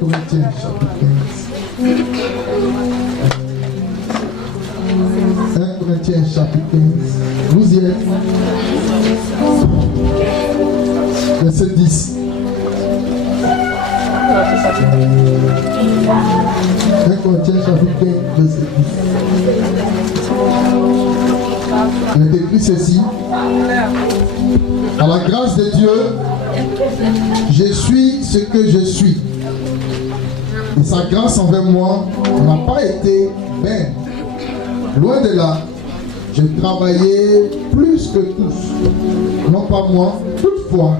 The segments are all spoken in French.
Corinthiens chapitre 15. 1 Corinthiens chapitre 15. Vous y êtes. Verset 10. 1 Corinthiens chapitre 15, verset 10. Il est écrit ceci. Par la grâce de Dieu, je suis ce que je suis. Et sa grâce envers moi n'a pas été vaine. Loin de là, j'ai travaillé plus que tous. Non pas moi, toutefois,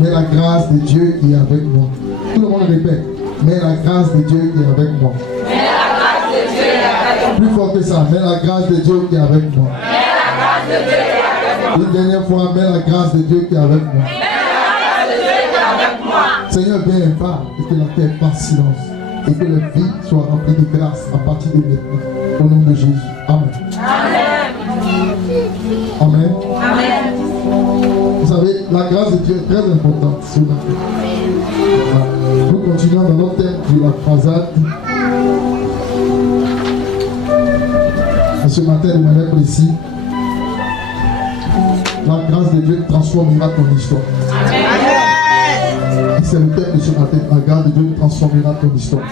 mais la grâce de Dieu qui est avec moi. Tout le monde répète. Mais la grâce de Dieu qui est avec moi. Mais la grâce de Dieu est avec moi. Plus fort que ça. Mais la grâce de Dieu qui est avec moi. Mais la grâce de Dieu est avec moi. Une dernière fois, mais la grâce de Dieu qui est avec moi. Mais la grâce de Dieu est avec moi. Seigneur, viens et parle et que la terre fasse silence et que la vie soit remplie de grâce à partir de maintenant. Au nom de Jésus. Amen. Amen. Amen. Amen. Vous savez, la grâce de Dieu est très importante ce matin. Voilà. Nous continuons dans notre thème de la croisade. Et ce matin, de manière précise, la grâce de Dieu transformera ton histoire. Et c'est le thème de ce matin. La grâce de Dieu transformera ton histoire.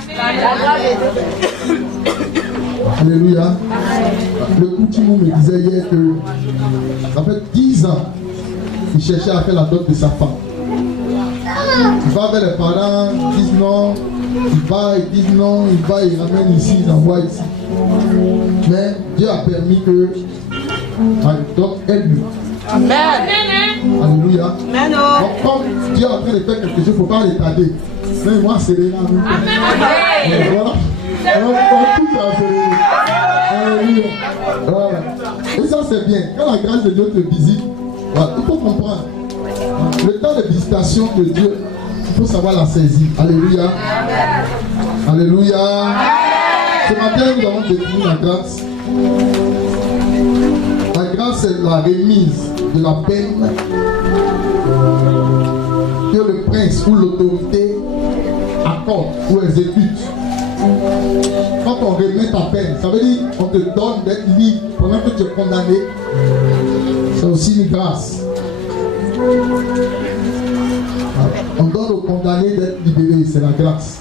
Alléluia. Le Coutimou me disait hier que, ça fait 10 ans, il cherchait à faire la dot de sa femme. Il va avec les parents, ils disent non, il va, ils disent non, il va, il ramène ici, il envoie ici. Mais Dieu a permis que la dot ait lieu. Amen. Alléluia. Amen. Donc, comme Dieu est en train de faire quelque chose, il ne faut pas retarder. Mais moi, c'est les là. Amen. Voilà. Alors, on va tout accélérer. Alléluia. Voilà. Et ça, c'est bien. Quand la grâce de Dieu te visite, voilà, il faut comprendre. Le temps de visitation de Dieu, il faut savoir la saisir. Alléluia. Alléluia. Ce matin, nous avons découvert la grâce. La grâce, c'est la remise de la peine que le prince ou l'autorité accorde ou exécute. Quand on remet ta peine, ça veut dire qu'on te donne d'être libre pendant que tu es condamné. C'est aussi une grâce. On donne aux condamnés d'être libérés, c'est la grâce.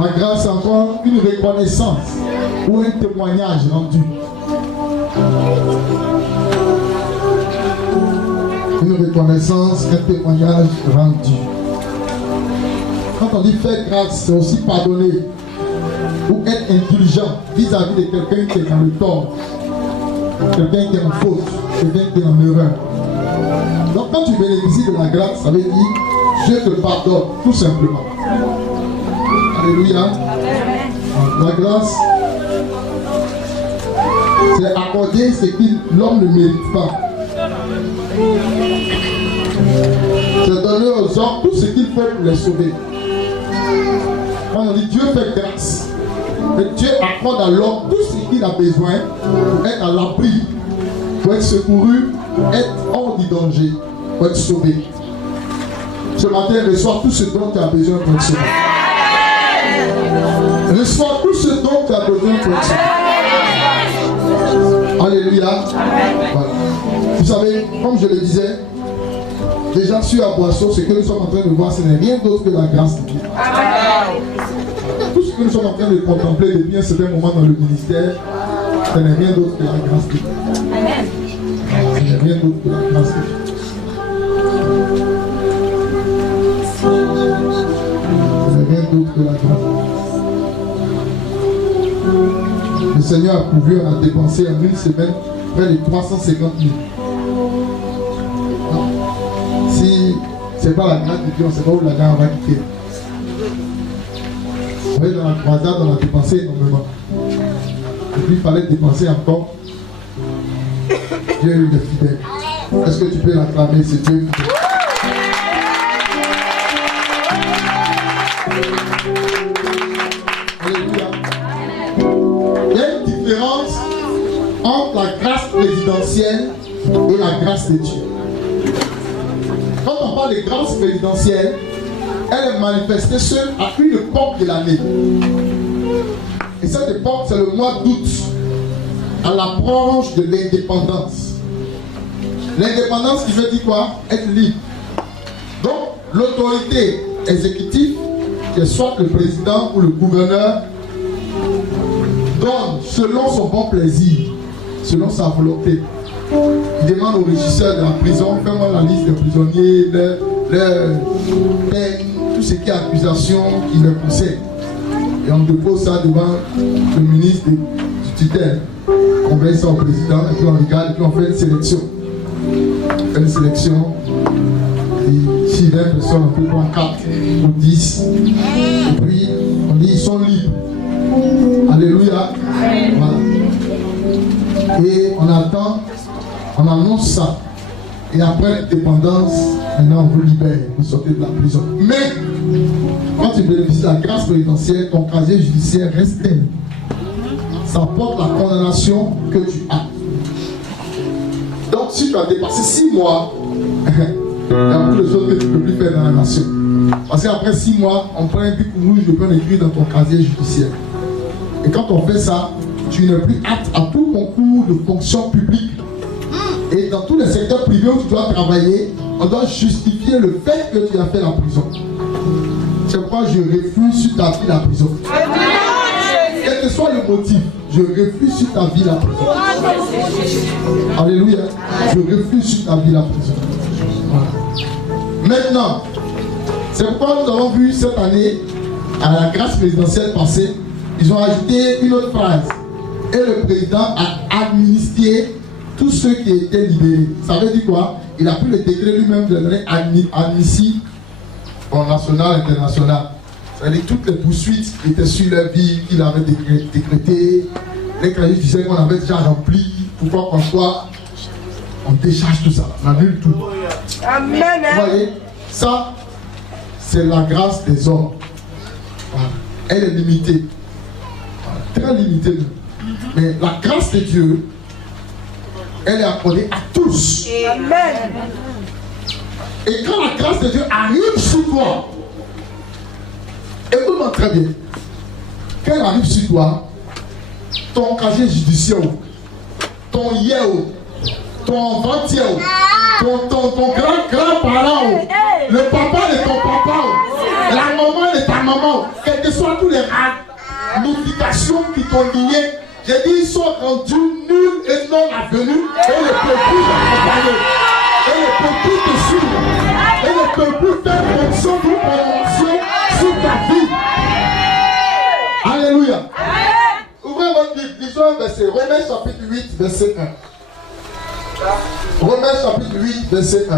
La grâce, c'est encore une reconnaissance ou un témoignage rendu. Une reconnaissance, un témoignage rendu. Quand on dit faire grâce, c'est aussi pardonner ou être indulgent vis-à-vis de quelqu'un qui est dans le tort, quelqu'un qui est en faute, quelqu'un qui est en erreur. Donc quand tu bénéficies de la grâce, ça veut dire Dieu te pardonne, tout simplement. Alléluia. La grâce, c'est accorder ce que l'homme ne mérite pas. C'est donner aux hommes tout ce qu'il faut pour les sauver. Quand on dit Dieu fait grâce, et Dieu accorde à l'homme tout ce qu'il a besoin pour être à l'abri, pour être secouru, pour être hors du danger, pour être sauvé. Ce matin, reçois tout ce dont tu as besoin pour être sauvé. Reçois tout ce dont tu as besoin pour être sauvé. Alléluia. Voilà. Vous savez, comme je le disais, déjà sur la boisson, ce que nous sommes en train de voir, ce n'est rien d'autre que la grâce de Dieu. Tout ce que nous sommes en train de contempler depuis un certain moment dans le ministère, ce n'est rien d'autre que la grâce de Dieu. Ce n'est rien d'autre que la grâce de Dieu. Ce n'est rien d'autre que la grâce de Dieu. Le Seigneur a pourvu, on a dépensé en une semaine près de 350 000. Non. Si ce n'est pas la grâce de Dieu, on ne sait pas où la grâce va quitter. Vous voyez, dans la croisade, on a dépensé énormément. Et puis il fallait dépenser encore. Dieu est fidèle. Est-ce que tu peux l'acclamer, c'est Dieu fidèle? Alléluia. Il y a une différence entre la grâce présidentielle présidentielle et la grâce de Dieu. Quand on parle de grâce présidentielle, elle est manifestée seule à une époque de l'année. Et cette époque, c'est le mois d'août, à l'approche de l'indépendance. L'indépendance qui veut dire quoi? Être libre. Donc, l'autorité exécutive, que soit le président ou le gouverneur, donne selon son bon plaisir, selon sa volonté. Il demande au régisseur de la prison, fais-moi la liste des prisonniers, leurs peines, tout ce qui est accusation qui leur concerne. Et on dépose ça devant le ministre du tutelle. On met ça au président, et puis on regarde, et puis on fait une sélection. On fait une sélection. Et si 20 personnes, on peut prendre 4 ou 10. Et puis on dit ils sont libres. Alléluia. Voilà. Et on attend, on annonce ça. Et après l'indépendance, maintenant on vous libère, vous sortez de la prison. Mais quand tu bénéficies de la grâce présidentielle, ton casier judiciaire reste tel. Ça porte la condamnation que tu as. Donc si tu as dépassé 6 mois, il y a beaucoup de choses que tu ne peux plus faire dans la nation. Parce qu'après 6 mois, on prend un bic rouge, je peux l'écrire dans ton casier judiciaire. Et quand on fait ça, tu n'es plus apte à tout concours de fonction publique. Et dans tous les secteurs privés où tu dois travailler, on doit justifier le fait que tu as fait la prison. C'est pourquoi je refuse sur ta vie la prison. Quel que soit le motif, je refuse sur ta vie la prison. Alléluia. Je refuse sur ta vie la prison. Voilà. Maintenant, c'est pourquoi nous avons vu cette année, à la grâce présidentielle passée, ils ont ajouté une autre phrase. Et le président a amnistié tous ceux qui étaient libérés. Ça veut dire quoi? Il a pris le décret lui-même de donner amnistie au national, international. Ça veut dire toutes les poursuites qui étaient sur leur vie, qu'il avait décrétées, les casiers judiciaires qu'on avait déjà remplis, pourquoi on décharge tout ça, on annule tout. Amen. Vous voyez, ça, c'est la grâce des hommes. Voilà. Elle est limitée. Voilà. Très limitée. Mais la grâce de Dieu, elle est accordée à tous. Amen. Et quand la grâce de Dieu arrive sur toi, écoute-moi très bien, quand elle arrive sur toi, ton casier judiciaire, ton yéo, ton ventier, ton grand-parent, le papa de ton papa, la maman de ta maman, quelles que soient toutes les ramifications qui t'ont lié, j'ai dit, ils sont rendus nuls et non avenus, et ne peuvent plus t'accompagner, et ne peuvent plus te suivre, et ne peuvent plus faire fonction d'une promotion sur ta vie. Alléluia. Ouvrez votre Bible, lisons un verset, Romains chapitre 8, verset 1. Romains chapitre 8, verset 1.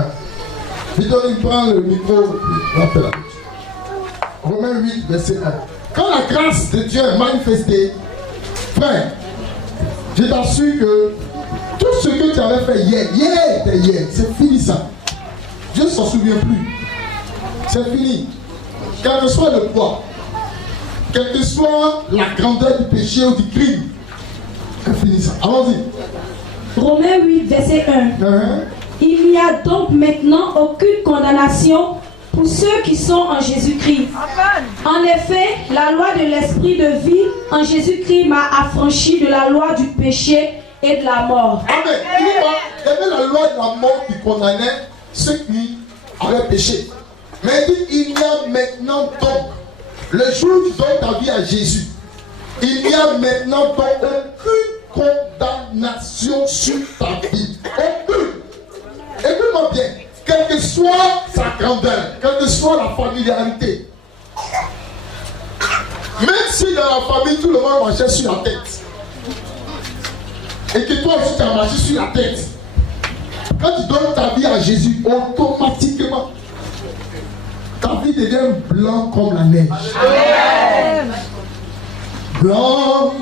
Victor, il prend le micro, rappelle la bouche. Romains 8, verset 1. Quand la grâce de Dieu est manifestée, frère, je t'assure que tout ce que tu avais fait hier, c'est fini ça. Dieu ne s'en souvient plus. C'est fini. Quel que soit le poids, quelle que soit la grandeur du péché ou du crime, c'est fini ça. Allons-y. Romains 8, verset 1. Il n'y a donc maintenant aucune condamnation pour ceux qui sont en Jésus-Christ. En effet, la loi de l'esprit de vie en Jésus-Christ m'a affranchi de la loi du péché et de la mort. Amen. Il y avait la loi de la mort qui condamnait ceux qui avaient péché. Mais il y a maintenant donc, le jour où tu donnes ta vie à Jésus, il n'y a maintenant donc aucune condamnation sur ta vie. Aucune. Écoute-moi bien. Quelle que soit sa grandeur, quelle que soit la familiarité, même si dans la famille tout le monde marchait sur la tête, et que toi aussi tu as marché sur la tête, quand tu donnes ta vie à Jésus, automatiquement, ta vie devient blanc comme la neige. Amen. Blanc,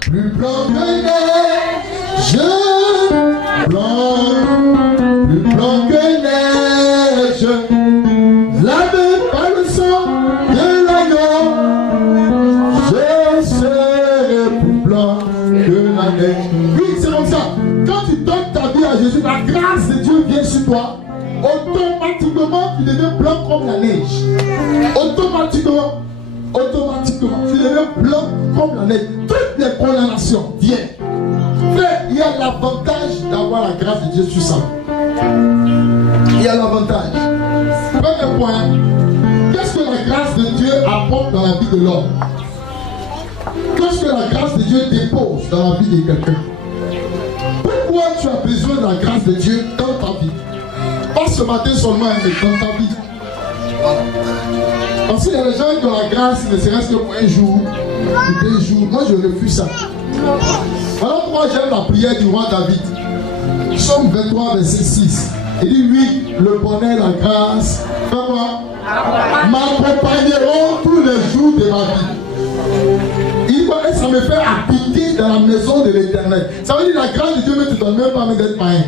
plus blanc que neige, blanc, plus blanc que neige, lavé par le sang de l'agneau, je serai plus blanc que la neige. Oui, c'est comme ça. Quand tu donnes Jésus, la grâce de Dieu vient sur toi, automatiquement tu deviens blanc comme la neige. Automatiquement, tu deviens blanc comme la neige. Toutes les condamnations viennent. Frère, il y a l'avantage d'avoir la grâce de Dieu sur ça. Il y a l'avantage. Premier point, qu'est-ce que la grâce de Dieu apporte dans la vie de l'homme? Qu'est-ce que la grâce de Dieu dépose dans la vie de quelqu'un? Pourquoi tu as besoin de la grâce de Dieu dans ta vie? Pas ce matin seulement, mais dans ta vie. Parce qu'il y a des gens qui ont la grâce, ne serait-ce que pour un jour, ou 2 jours. Moi, je refuse ça. Voilà pourquoi j'aime la prière du roi David. Psaume 23, verset 6. Il dit, oui, le bonheur, la grâce, m'accompagneront tous les jours de ma vie. Il dit, ça me fait habiter dans la maison de l'Éternel. Ça veut dire que la grâce de Dieu ne te donne même pas d'être païen.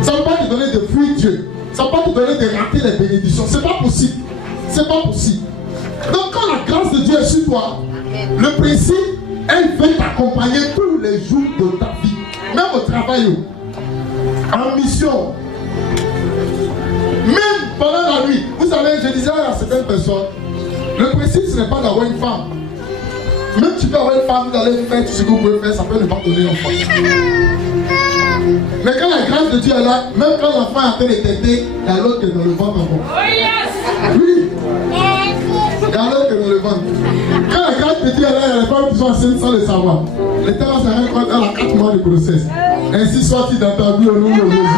Ça ne veut pas te donner de fuir Dieu. Ça ne veut pas te donner de rater les bénédictions. C'est pas possible. C'est pas possible. Donc quand la grâce de Dieu est sur toi, le principe, elle veut t'accompagner tous les jours de ta vie. Même au travail, en mission. Même pendant la nuit. Vous savez, je disais à certaines personnes, le principe ce n'est pas d'avoir une femme. Même tu peux avoir une femme, vous allez faire tout ce que vous pouvez faire, ça peut ne pas donner l'enfant. Mais quand la grâce de Dieu est là, même quand l'enfant est en train de têter, il y a l'autre qui est dans le ventre encore. Oui. Il y a l'autre qui est dans le ventre. Quand la grâce de Dieu est là, il y a les femmes qui sont enceintes sans le savoir. L'Éternel s'est rendu compte, elle a 4 mois de grossesse. Ainsi soit-il dans ta vie au nom de Jésus.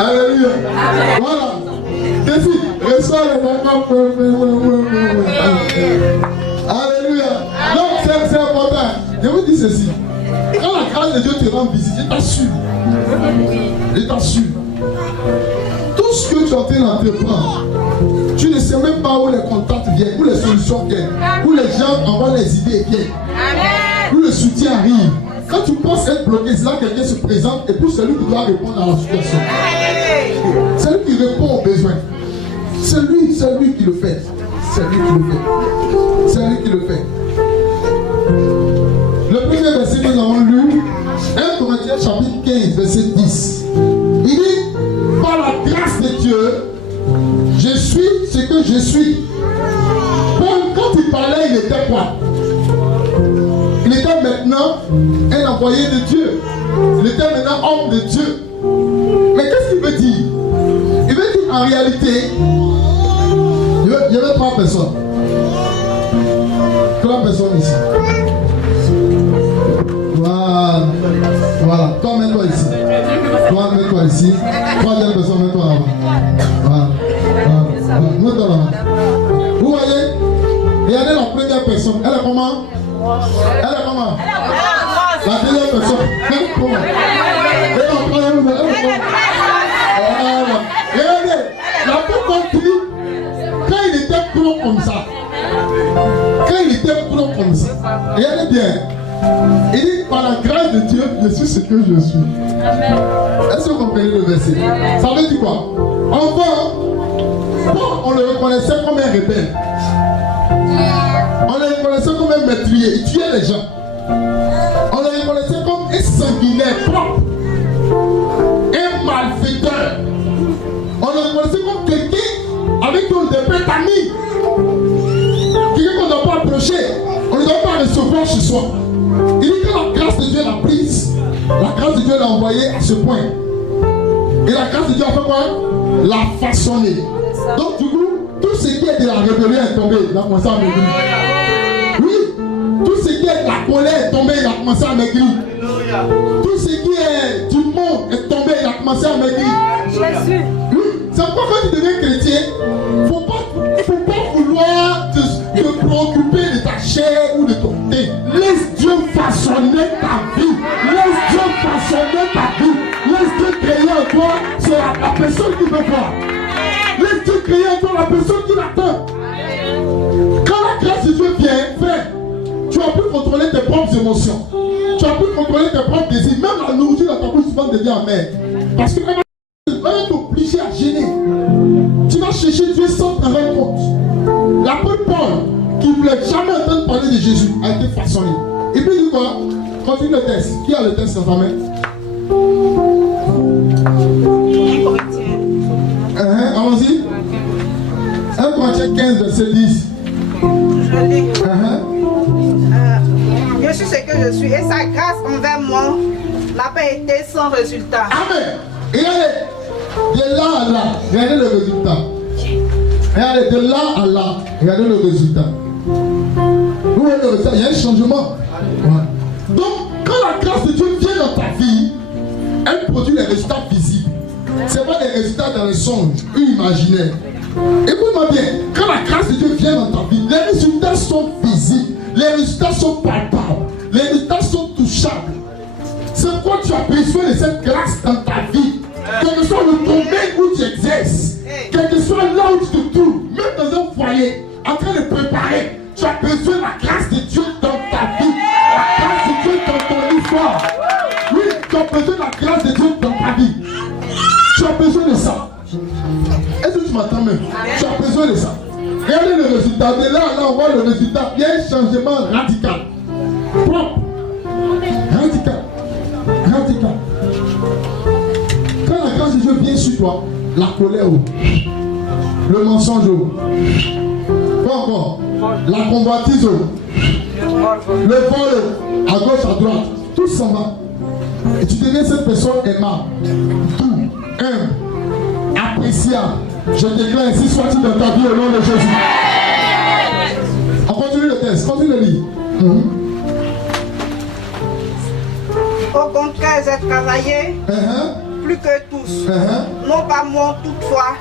Alléluia. Voilà. Décide. Reçois les enfants. Alléluia. Donc c'est important. Je vous dis ceci. Quand la grâce de Dieu te rend visite, je t'assure. Je t'assure. Tout ce que tu es en train d'entreprendre, tu ne sais même pas où les contacts viennent, où les solutions viennent, où les gens envoient les idées viennent, où le soutien arrive. Quand tu penses être bloqué, c'est là que quelqu'un se présente et puis c'est lui qui doit répondre à la situation. C'est lui qui répond aux besoins. C'est lui qui le fait. C'est lui qui le fait. C'est lui qui le fait. Le premier verset que nous avons lu, 1 Corinthiens chapitre 15, verset 10. Il dit, par la grâce de Dieu, je suis ce que je suis. Paul, quand il parlait, il était quoi? Il était maintenant un envoyé de Dieu. Il était maintenant homme de Dieu. Mais qu'est-ce qu'il veut dire? Il veut dire en réalité, il y avait 3 personnes. 3 personnes ici. Voilà. Toi, mets-toi ici. Toi, mets-toi ici. 3e personne, mets-toi là-bas. Voilà. Mets-toi là-bas. Vous voyez? Regardez la première personne. Elle est comment? Elle est comment? La deuxième personne. Elle est comment? Regardez, la personne dit, quand il était gros comme ça, regardez bien, il dit, par la grâce de Dieu, je suis ce que je suis. Est-ce que vous comprenez le verset? Ça veut dire quoi? Enfin, on le reconnaissait comme un rebelle. On le reconnaissait comme un meurtrier, il tuait les gens. On le reconnaissait comme un sanguinaire propre, un malfaiteur. On le reconnaissait comme quelqu'un avec qui on ne peut être ami. Quelqu'un qu'on ne doit pas approcher, on ne doit pas recevoir chez soi. Il dit que la grâce de Dieu l'a prise, la grâce de Dieu l'a envoyé à ce point. Et la grâce de Dieu a fait quoi? L'a façonné. Donc du coup, tout ce qui est de la rébellion est tombé, il a commencé à maigrir. Oui, tout ce qui est de la colère est tombé, il a commencé à maigrir. Tout ce qui est du monde est tombé, il a commencé à maigrir. Jésus. Oui, c'est pourquoi quand tu deviens chrétien, il ne faut pas vouloir te préoccuper de ta chair ou de ton thé. Laisse Dieu façonner ta vie. Laisse Dieu façonner ta vie. Laisse Dieu créer en toi la personne qui veut voir. Laisse Dieu créer en toi la personne qui l'attend. Quand la grâce de Dieu vient, frère, tu as pu contrôler tes propres émotions. Tu as pu contrôler tes propres désirs. Même la nourriture dans ta bouche souvent devient amère. Parce que elle va t'obliger à gêner. Tu vas chercher Dieu sans te rendre compte. L'apôtre Paul, qui ne voulait jamais entendre parler de Jésus, a été façonné. Et puis il dit quoi? Continue le texte. Qui a le texte dans sa main? Allons-y. 1 Corinthiens 15, verset 10. Je lis. Je suis ce que je suis et sa grâce envers moi n'a pas été sans résultat. Amen. Regardez, de là à là, regardez le résultat. Regardez, de là à là, regardez le résultat. Vous voyez le résultat, il y a un changement. Ouais. Donc, quand la grâce de Dieu vient dans ta vie, elle produit les résultats visibles. Ce n'est pas des résultats dans les songes ou imaginaires. Écoute-moi bien, quand la grâce de Dieu vient dans ta vie, les résultats sont visibles, les résultats sont palpables, les résultats sont touchables. C'est pourquoi tu as besoin de cette grâce dans ta vie. Quel que soit le domaine où tu exerces, quel que soit là où tu te trouves, même dans un foyer, en train de préparer, tu as besoin de la grâce de Dieu dans ta vie, la grâce de Dieu dans ton histoire. Oui, tu as besoin de la grâce de Dieu dans ta vie. Tu as besoin de ça. Est-ce que tu m'entends même? Tu as besoin de ça. Regardez le résultat. De là, on voit le résultat. Il y a un changement radical. Propre. Radical. Radical. Quand la grâce de Dieu vient sur toi, la colère, le mensonge, pas encore, la convoitise, le vol à gauche, à droite, tout s'en va. Et tu deviens cette personne aimable, tout, appréciable. Je déclare ainsi soit-il dans ta vie au nom de Jésus. On continue le texte, continue le livre. Au contraire, j'ai travaillé plus que tous. Non pas moi toutefois,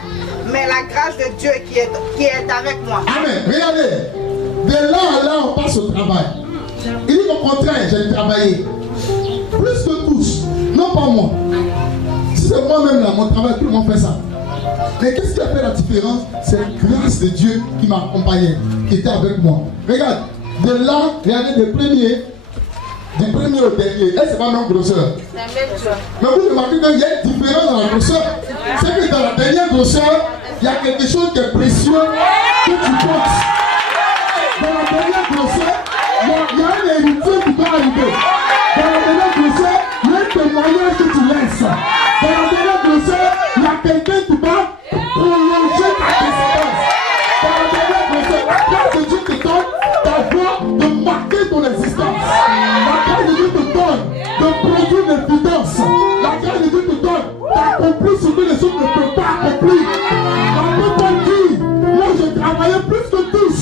mais la grâce de Dieu qui est avec moi. Amen. Regardez, de là à là, on passe au travail. Il dit au contraire, j'ai travaillé plus que tous. Non pas moi. Si c'est moi-même là, mon travail, tout le monde fait ça. Mais qu'est-ce qui a fait la différence? C'est la grâce de Dieu qui m'accompagnait, qui était avec moi. Regarde, de là, regardez du premier au dernier. Et c'est pas même grosseur. Mais vous remarquez qu'il y a une différence dans la grosseur. C'est que dans la dernière grosseur, il y a quelque chose qui est précieux que tu portes. Dans la dernière grosseur, il y a un héritier qui doit arriver. Dans la dernière grosseur, il y a un témoignage que tu laisses. Dans la dernière grosseur, il y a quelqu'un qui va prolonger ta descendance. Dans la dernière grosseur, la grâce de Dieu te donne d'avoir, de marquer ton existence. La grâce de Dieu te donne de produire l'évidence. La grâce de Dieu te donne d'accomplir ce que les autres ne peuvent pas accomplir. La Bible dit, moi je travaillais plus que tous.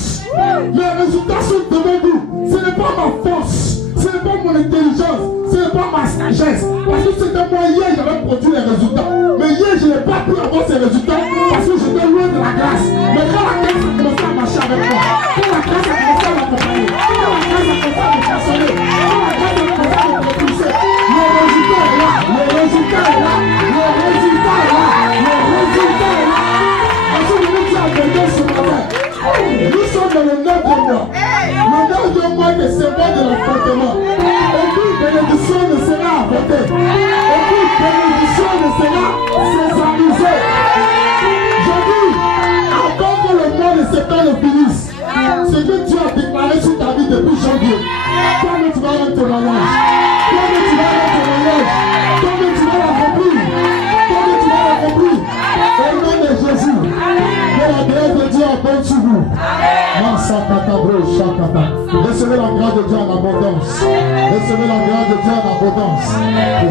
Les résultats sont devant nous. Ce n'est pas ma force, ce n'est pas mon intelligence, ce n'est pas ma sagesse. Parce que c'était moi hier, j'avais produit les résultats. Mais hier, je n'ai pas pu avoir ces résultats parce que j'étais loin de la grâce. Mais quand la grâce a commencé à marcher avec moi, quand la grâce a commencé à m'accompagner, quand la grâce a commencé à me façonner, quand la grâce a commencé à me propulser, le résultat est là, le résultat est là, le résultat est là, le résultat est là. Est-ce que vous êtes à quelqu'un ce matin? Nous sommes dans le 9e mois. Le 9e mois est symbole de l'enfantement. Aucune bénédiction ne sera avortée. Aucune bénédiction ne sera césarisée. Je dis, avant que le mois de septembre finisse, ce que Dieu a déclaré sur ta vie depuis janvier, toi-même tu vas rendre témoignage. Toi-même tu vas rendre témoignage. Toi-même tu vas l'accomplir. Toi-même tu vas l'accomplir. Au nom de Jésus, que la grâce de Dieu abonde sur vous. Recevez la grâce de Dieu en abondance. Recevez la grâce de Dieu en abondance.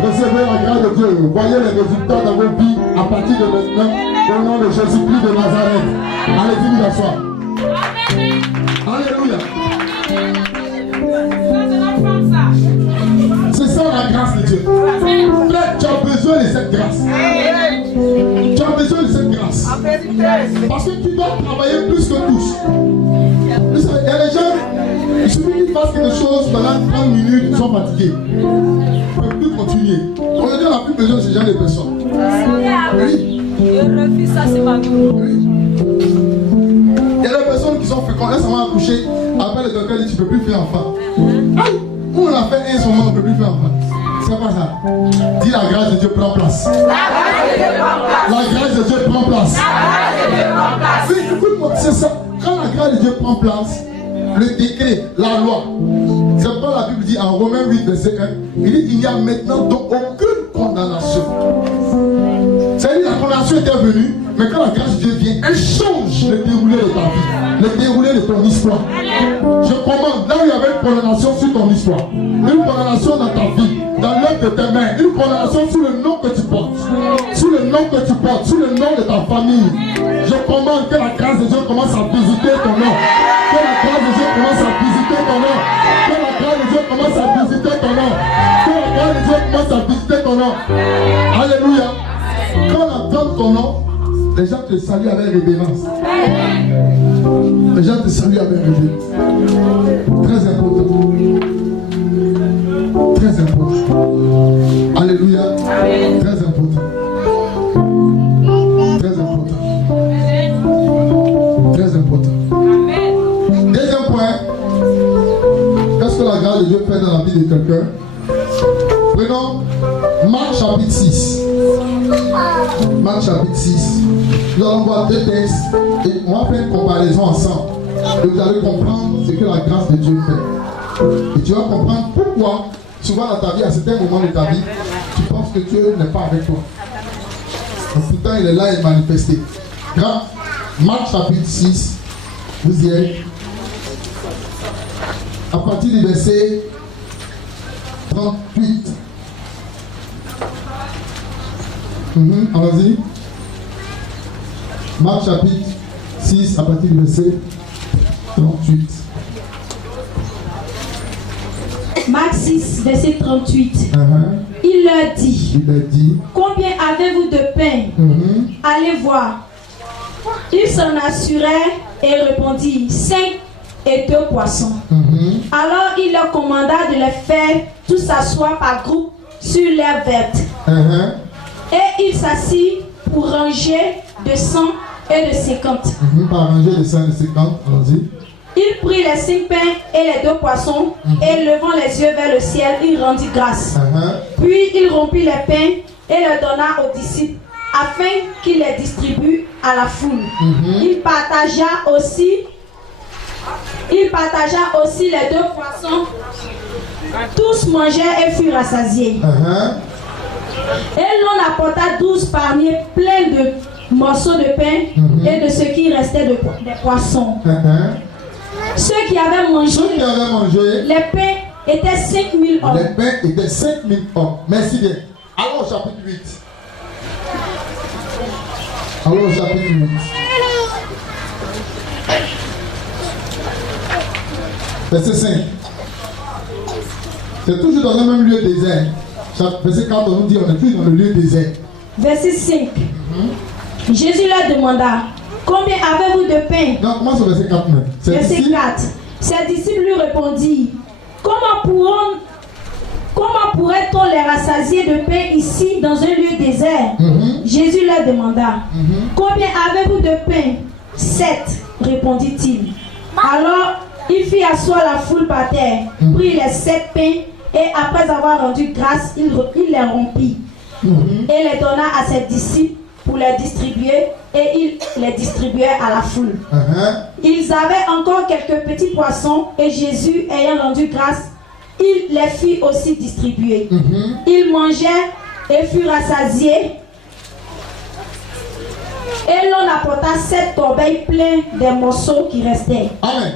Recevez la grâce de Dieu. Voyez les résultats dans vos vies à partir de maintenant. Au nom de Jésus-Christ de Nazareth. Allez-y vous asseoir. Alléluia. C'est ça la grâce de Dieu. Là, tu as besoin de cette grâce. Tu as besoin de cette grâce. Parce que tu dois travailler plus que tous. Il y a des gens, il suffit qu'ils fassent quelque chose pendant 30 minutes, ils sont fatigués. Ils ne peuvent plus continuer. Aujourd'hui, on n'a plus besoin de ce genre de personnes. Oui. Je refuse ça, c'est ma vie. Oui. Il y a des personnes qui sont fécondes, elles s'en vont accoucher. Après, le docteur dit tu ne peux plus faire enfant. Aïe! Nous, on a fait un moment, on ne peut plus faire enfant. C'est pas ça. Dis la grâce de Dieu prend place. La grâce de Dieu prend place. Oui, écoute-moi, c'est ça. Quand la grâce grâce de Dieu prend place, le décret, la loi. C'est pourquoi la Bible dit en Romains 8, verset 1, il dit il n'y a maintenant donc aucune condamnation. C'est-à-dire la condamnation était venue, mais quand la grâce de Dieu vient, elle change le déroulé de ta vie, le déroulé de ton histoire. Je commande, là où il y avait une condamnation sur ton histoire, une condamnation dans ta vie, dans l'œuvre de tes mains, une condamnation sous le nom que tu portes, sous le nom que tu portes, sous le nom de ta famille. Je commande que la grâce de Dieu commence à visiter ton nom, que la grâce de Dieu commence à visiter ton nom, que la grâce de Dieu commence à visiter ton nom, que la grâce de Dieu commence à visiter ton nom. Alléluia. Quand on entend ton nom, les gens te saluent avec révérence. Les gens te saluent avec révérence. Très important. Très important. Alléluia. Très important. Très important. Très important. Deuxième point. Qu'est-ce que la grâce de Dieu fait dans la vie de quelqu'un? Prenons Marc chapitre 6. Marc chapitre 6. Nous allons voir deux textes et on va faire une comparaison ensemble. Et vous allez comprendre ce que la grâce de Dieu fait. Et tu vas comprendre pourquoi, souvent dans ta vie, à certains moments de ta vie, tu penses que Dieu n'est pas avec toi. Et pourtant, il est là et manifesté. Marc chapitre 6, vous y êtes. À partir du verset 38. Allons-y. Marc chapitre 6 à partir du verset 38. Marc 6, verset 38. Il leur dit, combien avez-vous de pain? Allez voir. Ils s'en assuraient et répondirent, 5 et 2 poissons. Alors il leur commanda de les faire tous s'asseoir par groupe sur l'herbe verte. Et il s'assit pour ranger de 100 et de 50. Par ranger de 100 et de 50, allons-y. Il prit les 5 pains et les 2 poissons, et levant les yeux vers le ciel, il rendit grâce. Puis il rompit les pains et les donna aux disciples, afin qu'ils les distribuent à la foule. Il partagea aussi les 2 poissons. Tous mangèrent et furent rassasiés. Et l'on apporta 12 paniers pleins de morceaux de pain et de ce qui restait des poissons. Ceux qui avaient mangé, les pains étaient 5000 hommes. Les pains étaient 5000 hommes. Merci bien. Allons au chapitre 8. Allons au chapitre 8. Verset 5. C'est toujours dans le même lieu désert. Verset 4, on nous dit on est toujours dans le lieu désert. Verset 5. Jésus leur demanda, combien avez-vous de pain? Non, commence au verset 4 même. Verset 4. Ses disciples lui répondirent, comment pourrait-on les rassasier de pain ici dans un lieu désert? Jésus leur demanda, combien avez-vous de pain? 7, répondit-il. Alors il fit asseoir la foule par terre, prit les 7 pains et après avoir rendu grâce, il les rompit et les donna à ses disciples pour les distribuer, et il les distribuait à la foule. Ils avaient encore quelques petits poissons, et Jésus, ayant rendu grâce, il les fit aussi distribuer. Ils mangeaient et furent rassasiés, et l'on apporta 7 corbeilles pleines des morceaux qui restaient. Amen.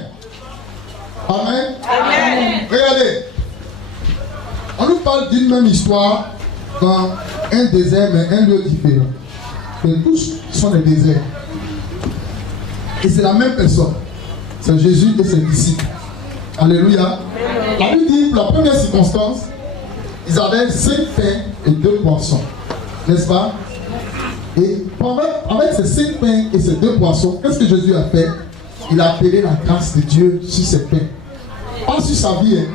Amen. Amen. Regardez, on nous parle d'une même histoire dans un désert, mais un lieu différent. Mais tous sont des déserts. Et c'est la même personne. C'est Jésus et ses disciples. Alléluia. La Bible dit, pour la première circonstance, ils avaient 5 pains et 2 poissons. N'est-ce pas? Et avec ces 5 pains et ces 2 poissons, qu'est-ce que Jésus a fait? Il a appelé la grâce de Dieu sur ses pains. Pas sur sa vie, hein,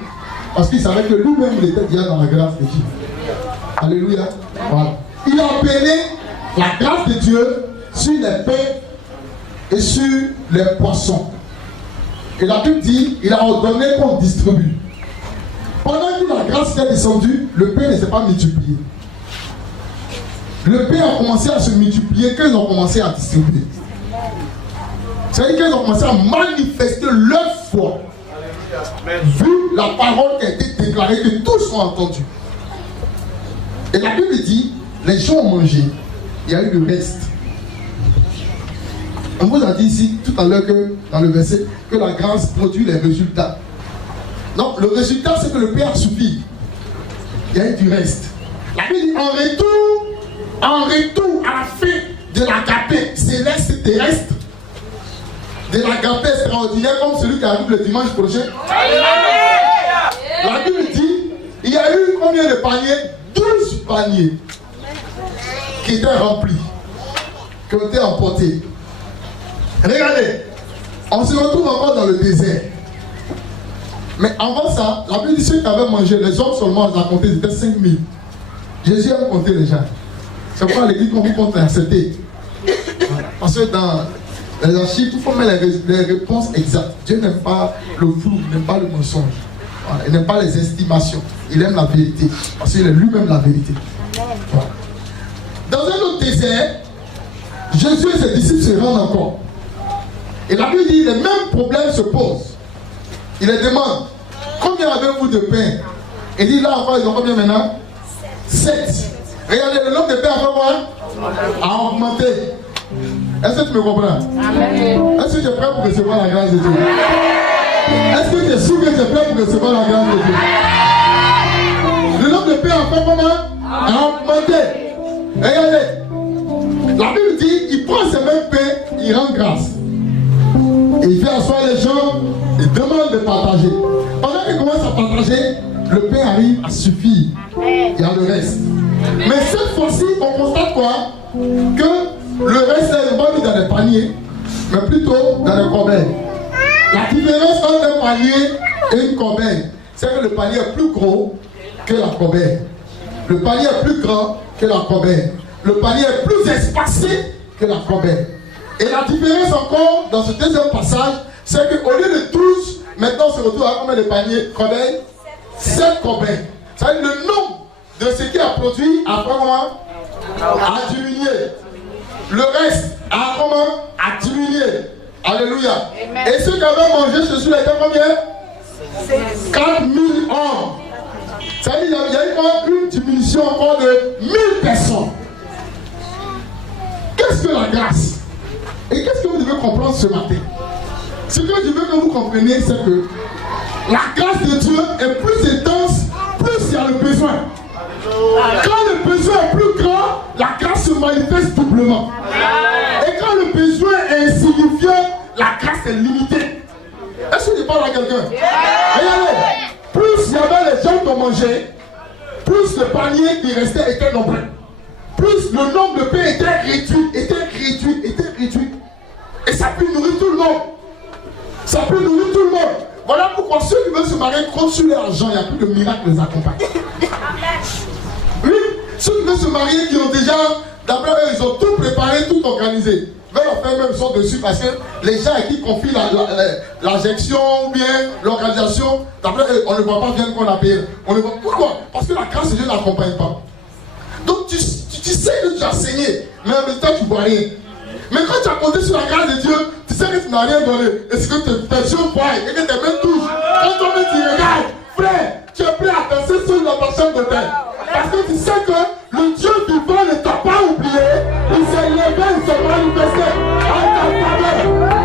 parce qu'il savait que lui-même il était déjà dans la grâce de Dieu. Alléluia. Voilà. Il a appelé la grâce de Dieu sur les pains et sur les poissons. Et la Bible dit, il a ordonné qu'on distribue. Pendant que la grâce est descendue, le pain ne s'est pas multiplié. Le pain a commencé à se multiplier quand ils ont commencé à distribuer. C'est-à-dire qu'ils ont commencé à manifester leur foi. Vu la parole qui a été déclarée, que tous ont entendu. Et la Bible dit, les gens ont mangé, il y a eu le reste. On vous a dit ici tout à l'heure que dans le verset que la grâce produit les résultats. Non, le résultat c'est que le Père suffit. Il y a eu du reste. La Bible dit en retour à la fin de l'agapé céleste terrestre, de l'agapé extraordinaire comme celui qui arrive le dimanche prochain. La Bible dit, il y a eu combien de paniers? 12 paniers qui étaient remplis, qui ont été emportés. Regardez, on se retrouve encore dans le désert. Mais avant ça, la Bible dit ceux qui avaient mangé, les hommes seulement, on a compté, c'était 5000. Jésus a compté les gens. C'est pourquoi l'église qu'on vous compte accepter. Parce que dans les archives, il faut mettre les réponses exactes. Dieu n'aime pas le flou, il n'aime pas le mensonge. Voilà. Il n'aime pas les estimations. Il aime la vérité. Parce qu'il est lui-même la vérité. Voilà. Dans un autre désert, Jésus et ses disciples se rendent encore. Et la Bible dit, les mêmes problèmes se posent. Il les demande, combien avez-vous de pain? Il dit, là encore, ils ont combien maintenant? 7. Regardez, le nombre de pain a augmenté. Est-ce que tu me comprends? Est-ce que tu es prêt pour recevoir la grâce de Dieu? Est-ce que tu es sûr que tu es prêt pour recevoir la grâce de Dieu? Le nombre de pain a augmenté. Regardez, la Bible dit, il prend ces mêmes pains, il rend grâce. Et il fait asseoir les gens, il demande de partager. Pendant qu'il commence à partager, le pain arrive à suffire. Il y a le reste. Mais cette fois-ci, on constate quoi? Que le reste n'est pas mis dans les paniers, mais plutôt dans les corbeilles. La différence entre un panier et une corbeille, c'est que le panier est plus gros que la corbeille. Le panier est plus grand que la corbeille. Le panier est plus espacé que la corbeille. Et la différence encore dans ce deuxième passage, c'est qu'au lieu de 12, maintenant on se retrouve à combien de paniers? Corbeilles? 7 corbeilles. C'est-à-dire le nombre de ce qui a produit a diminué. Le reste a diminué. Alléluia. Amen. Et ceux qui avaient mangé ce jour étaient combien? 4000 hommes. C'est-à-dire qu'il y a eu une diminution encore de 1000 personnes. Qu'est-ce que la grâce? Et qu'est-ce que vous devez comprendre ce matin? Ce que je veux que vous compreniez, c'est que la grâce de Dieu est plus intense, plus il y a le besoin. Quand le besoin est plus grand, la grâce se manifeste doublement. Et quand le besoin est insignifiant, la grâce est limitée. Est-ce que je parle à quelqu'un? Regardez, plus il y avait les gens qui ont mangé, plus le panier qui restait était nombreux. Plus le nombre de pain était réduit. Et ça peut nourrir tout le monde. Voilà pourquoi ceux qui veulent se marier comptent sur l'argent, il n'y a plus de miracles qui les accompagnent. Oui, ceux qui veulent se marier, qui ont déjà, d'après eux, ils ont tout préparé, tout organisé. Mais leur faire même sont dessus parce que les gens à qui confient l'injection ou bien l'organisation, d'après eux, on ne voit pas bien qu'on a payé. Pourquoi? Parce que la grâce de Dieu n'accompagne pas. Donc tu sais que tu as saigné, mais en même temps tu ne vois rien. Mais quand tu as compté sur la grâce de Dieu, tu sais que tu n'as rien donné. Et c'est que tes yeux voient et que tes mains touchent. Quand toi-même tu regardes, frère, tu es prêt à danser sur la personne de terre. Parce que tu sais que le Dieu vivant ne t'a pas oublié. Il s'est levé, il s'est manifesté en ta faveur,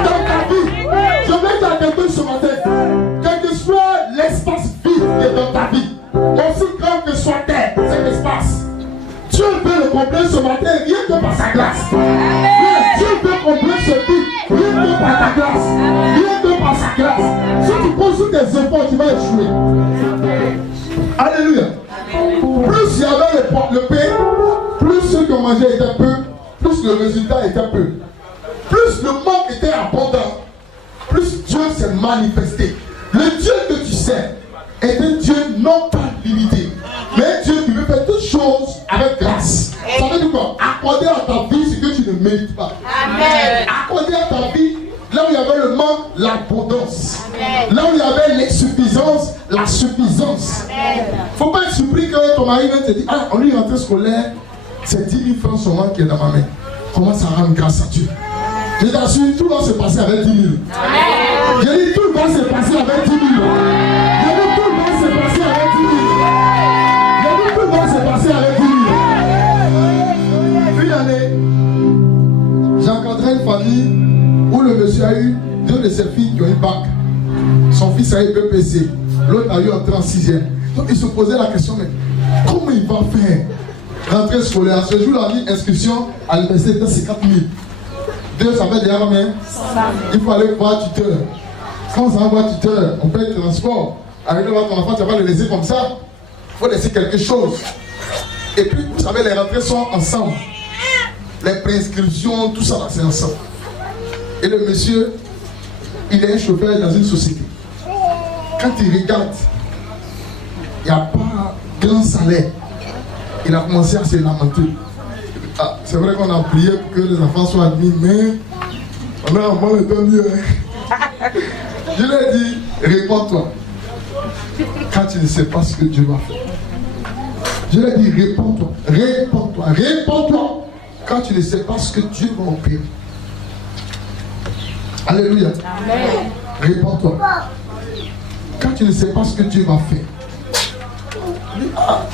dans ta vie. Je vais dire à quelqu'un ce matin, quel que soit l'espace vide qui est dans ta vie, aussi grand que soit terre, cet espace, Dieu peut le combler ce matin rien que par sa grâce. Dieu peut combler ce vide rien que par ta grâce. Rien que par sa grâce. Si tu poses sur tes efforts, tu vas échouer. Alléluia. Plus il y avait le pain, plus ceux qui ont mangé étaient peu, plus le résultat était peu. Plus le manque était abondant, plus Dieu s'est manifesté. Le Dieu que tu sais est un Dieu non pas limité, mais un Dieu qui veut faire toutes choses avec grâce. Ça veut dire quoi? Accorder à ta vie ce que tu ne mérites pas. Amen. Accorder à ta vie là où il y avait le manque, l'abondance. Là où il y avait l'insuffisance, la suffisance. Il ne faut pas être surpris que ton mari vient te dire, ah, on lui rentrée scolaire, c'est 10 000 francs seulement qui est dans ma main. Commence à rendre grâce à Dieu. Je t'assure, tout va se passer avec 10 000. Je dis, tout va se passer avec 10 000. Je dis, tout va se passer avec 10 000. Je dis, tout va se passer avec 10 000. Une année, j'ai encadré une famille où le monsieur a eu 2 de ses filles qui ont une bac. Son fils a eu BPC. L'autre a eu entré en 6e. Donc il se posait la question, mais comment il va faire rentrée scolaire? Ce jour-là, il inscription à l'université, c'est 4 000. 2, ça fait déjà combien? Il faut aller voir tuteur. Quand on va voir tuteur, on paye le transport. Avec ton enfant, tu vas pas le laisser comme ça. Il faut laisser quelque chose. Et puis, vous savez, les rentrées sont ensemble. Les prescriptions, tout ça, c'est ensemble. Et le monsieur, il est un chauffeur dans une société. Quand il regarde, il n'y a pas grand salaire. Il a commencé à se lamenter. Ah, c'est vrai qu'on a prié pour que les enfants soient admis, mais on a un mal entendu. Je lui ai dit, réponds-toi. Quand tu ne sais pas ce que Dieu va faire. Je lui ai dit, réponds-toi, réponds-toi, réponds-toi. Quand tu ne sais pas ce que Dieu va opérer. Alléluia. Amen. Réponds-toi. Quand tu ne sais pas ce que Dieu va faire. Ah,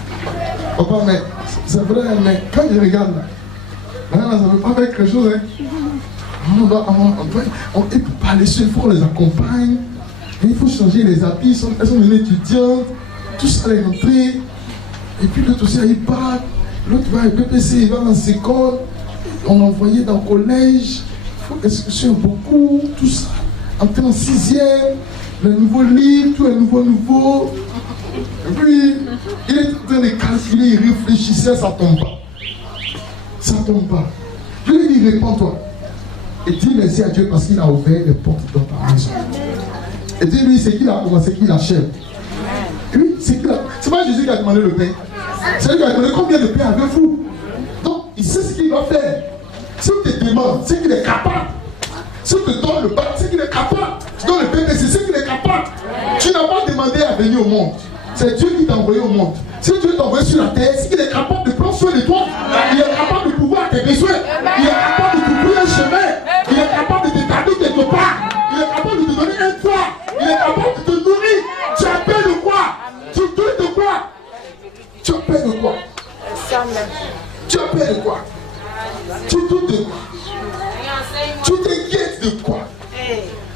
papa, mais c'est vrai, mais quand je regarde là, ça ne veut pas faire quelque chose. Hein. Il faut parler seul, il faut qu'on les accompagne. Il faut changer les habits, elles sont devenues étudiantes, tout ça les rentrées. Et puis l'autre aussi, il part. L'autre va à PPC, il va dans ses écoles. On l'a envoyé dans le collège. Il faut excursion beaucoup, tout ça. Entrer en 6e, le nouveau livre, tout est nouveau. Et puis, il est en train de calculer, il réfléchissait, ça tombe pas. Ça tombe pas. Je lui ai dit, réponds-toi. Et dis merci à Dieu parce qu'il a ouvert les portes dans ta maison. Et dis-lui, c'est qu'il a commencé, qu'il achève. Oui, c'est qu'il a. C'est pas Jésus qui a demandé le pain. C'est lui qui a demandé combien de pain avez-vous. Donc, il sait ce qu'il va faire. S'il te demande, c'est qu'il est capable. S'il te donne le bac, c'est qu'il est capable. Tu donnes le pain, c'est qu'il est capable. Tu n'as pas demandé à venir au monde. C'est Dieu qui t'a envoyé au monde. Si Dieu t'a envoyé sur la terre, c'est qu'il est capable de prendre soin de toi. Il est capable de pouvoir tes besoins. Il est capable de t'ouvrir un chemin. Il est capable de t'établir quelque part. Il est capable de te donner un toit. Il est capable de te nourrir. Tu as peur de quoi? Tu doutes de quoi? Tu as peur de quoi? Tu as peur de quoi? Tu doutes de quoi? Tu t'inquiètes de quoi?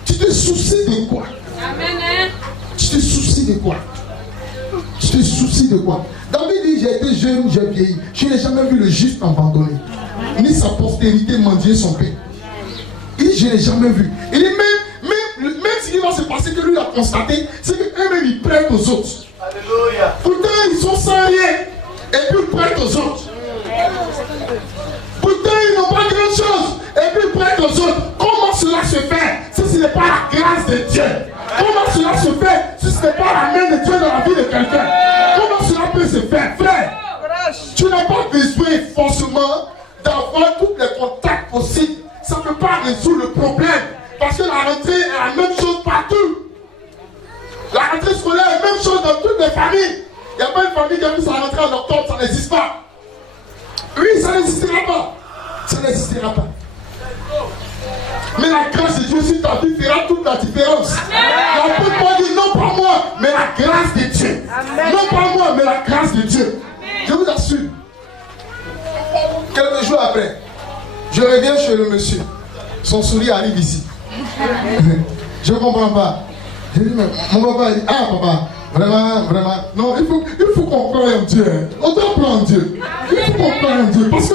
Tu te soucies de quoi? Tu te soucies de quoi? Tu te soucies de quoi? David dit, j'ai été jeune, j'ai vieilli. Je n'ai jamais vu le juste abandonné, ni sa postérité mendier son pain. Il dit, je n'ai jamais vu. Il dit, même ce qui va se passer, que lui a constaté, c'est qu'eux-mêmes ils prêtent aux autres. Alléluia. Pourtant, ils sont sans rien. Et puis ils prêtent aux autres. Pourtant, ils n'ont pas grand chose. Et puis ils prêtent aux autres. Comment cela se fait si ce n'est pas la grâce de Dieu? Comment cela se fait si ce n'est pas la main de Dieu dans la vie de quelqu'un? Comment cela peut se faire? Frère, tu n'as pas besoin forcément d'avoir tous les contacts possibles. Ça ne peut pas résoudre le problème. Parce que la rentrée est la même chose partout. La rentrée scolaire est la même chose dans toutes les familles. Il n'y a pas une famille qui a vu sa rentrée en octobre, ça n'existe pas. Oui, ça n'existera pas. Ça n'existera pas. Mais la grâce de Dieu sur ta vie fera toute la différence. On ne peut pas dire non pas moi, mais la grâce de Dieu. Amen. Non pas moi, mais la grâce de Dieu. Amen. Je vous assure. Quelques jours après, je reviens chez le monsieur. Son sourire arrive ici. Je ne comprends pas. Je dis, mais mon papa dit, ah papa, vraiment, non, il faut qu'on croie en Dieu. On doit croire en Dieu. Il faut qu'on croie en Dieu. Parce que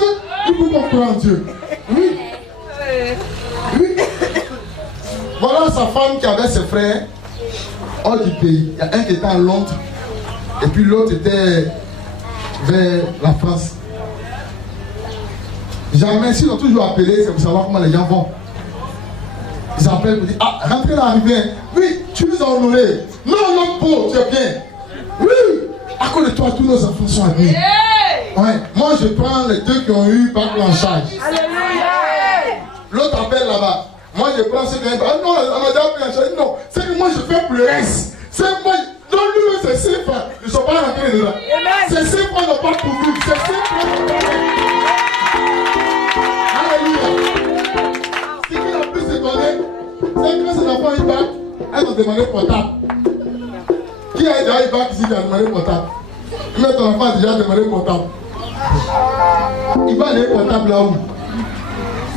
il faut qu'on croie en Dieu. Oui. Oui. Voilà sa femme qui avait ses frères hors du pays. Il y a un qui était à Londres et puis l'autre était vers la France. Jamais, s'ils ont toujours appelé, c'est pour savoir comment les gens vont. Ils appellent pour dire, ah, rentrez là, arrivez. Oui, tu nous as honorés. Non, notre peau, tu es bien. Oui, à cause de toi, tous nos enfants sont admis. Ouais, moi je prends les 2 qui ont eu bac en charge. L'autre appelle là-bas. Moi je prends ceux qui ont eu bac. Ah non, on m'a déjà pris en charge. Non, c'est que moi je fais plus le reste. C'est moi. Non, lui, c'est 5 francs. Ils ne sont pas rentrés dedans. C'est 5 francs n'ont pas pourvu. C'est 5 francs n'ont pas pourvu. Alléluia. C'est qu'il demander portable. Qui a déjà eu bac ici qui a demandé portable? Mais ton enfant a déjà demandé portable. Il va aller portable là où?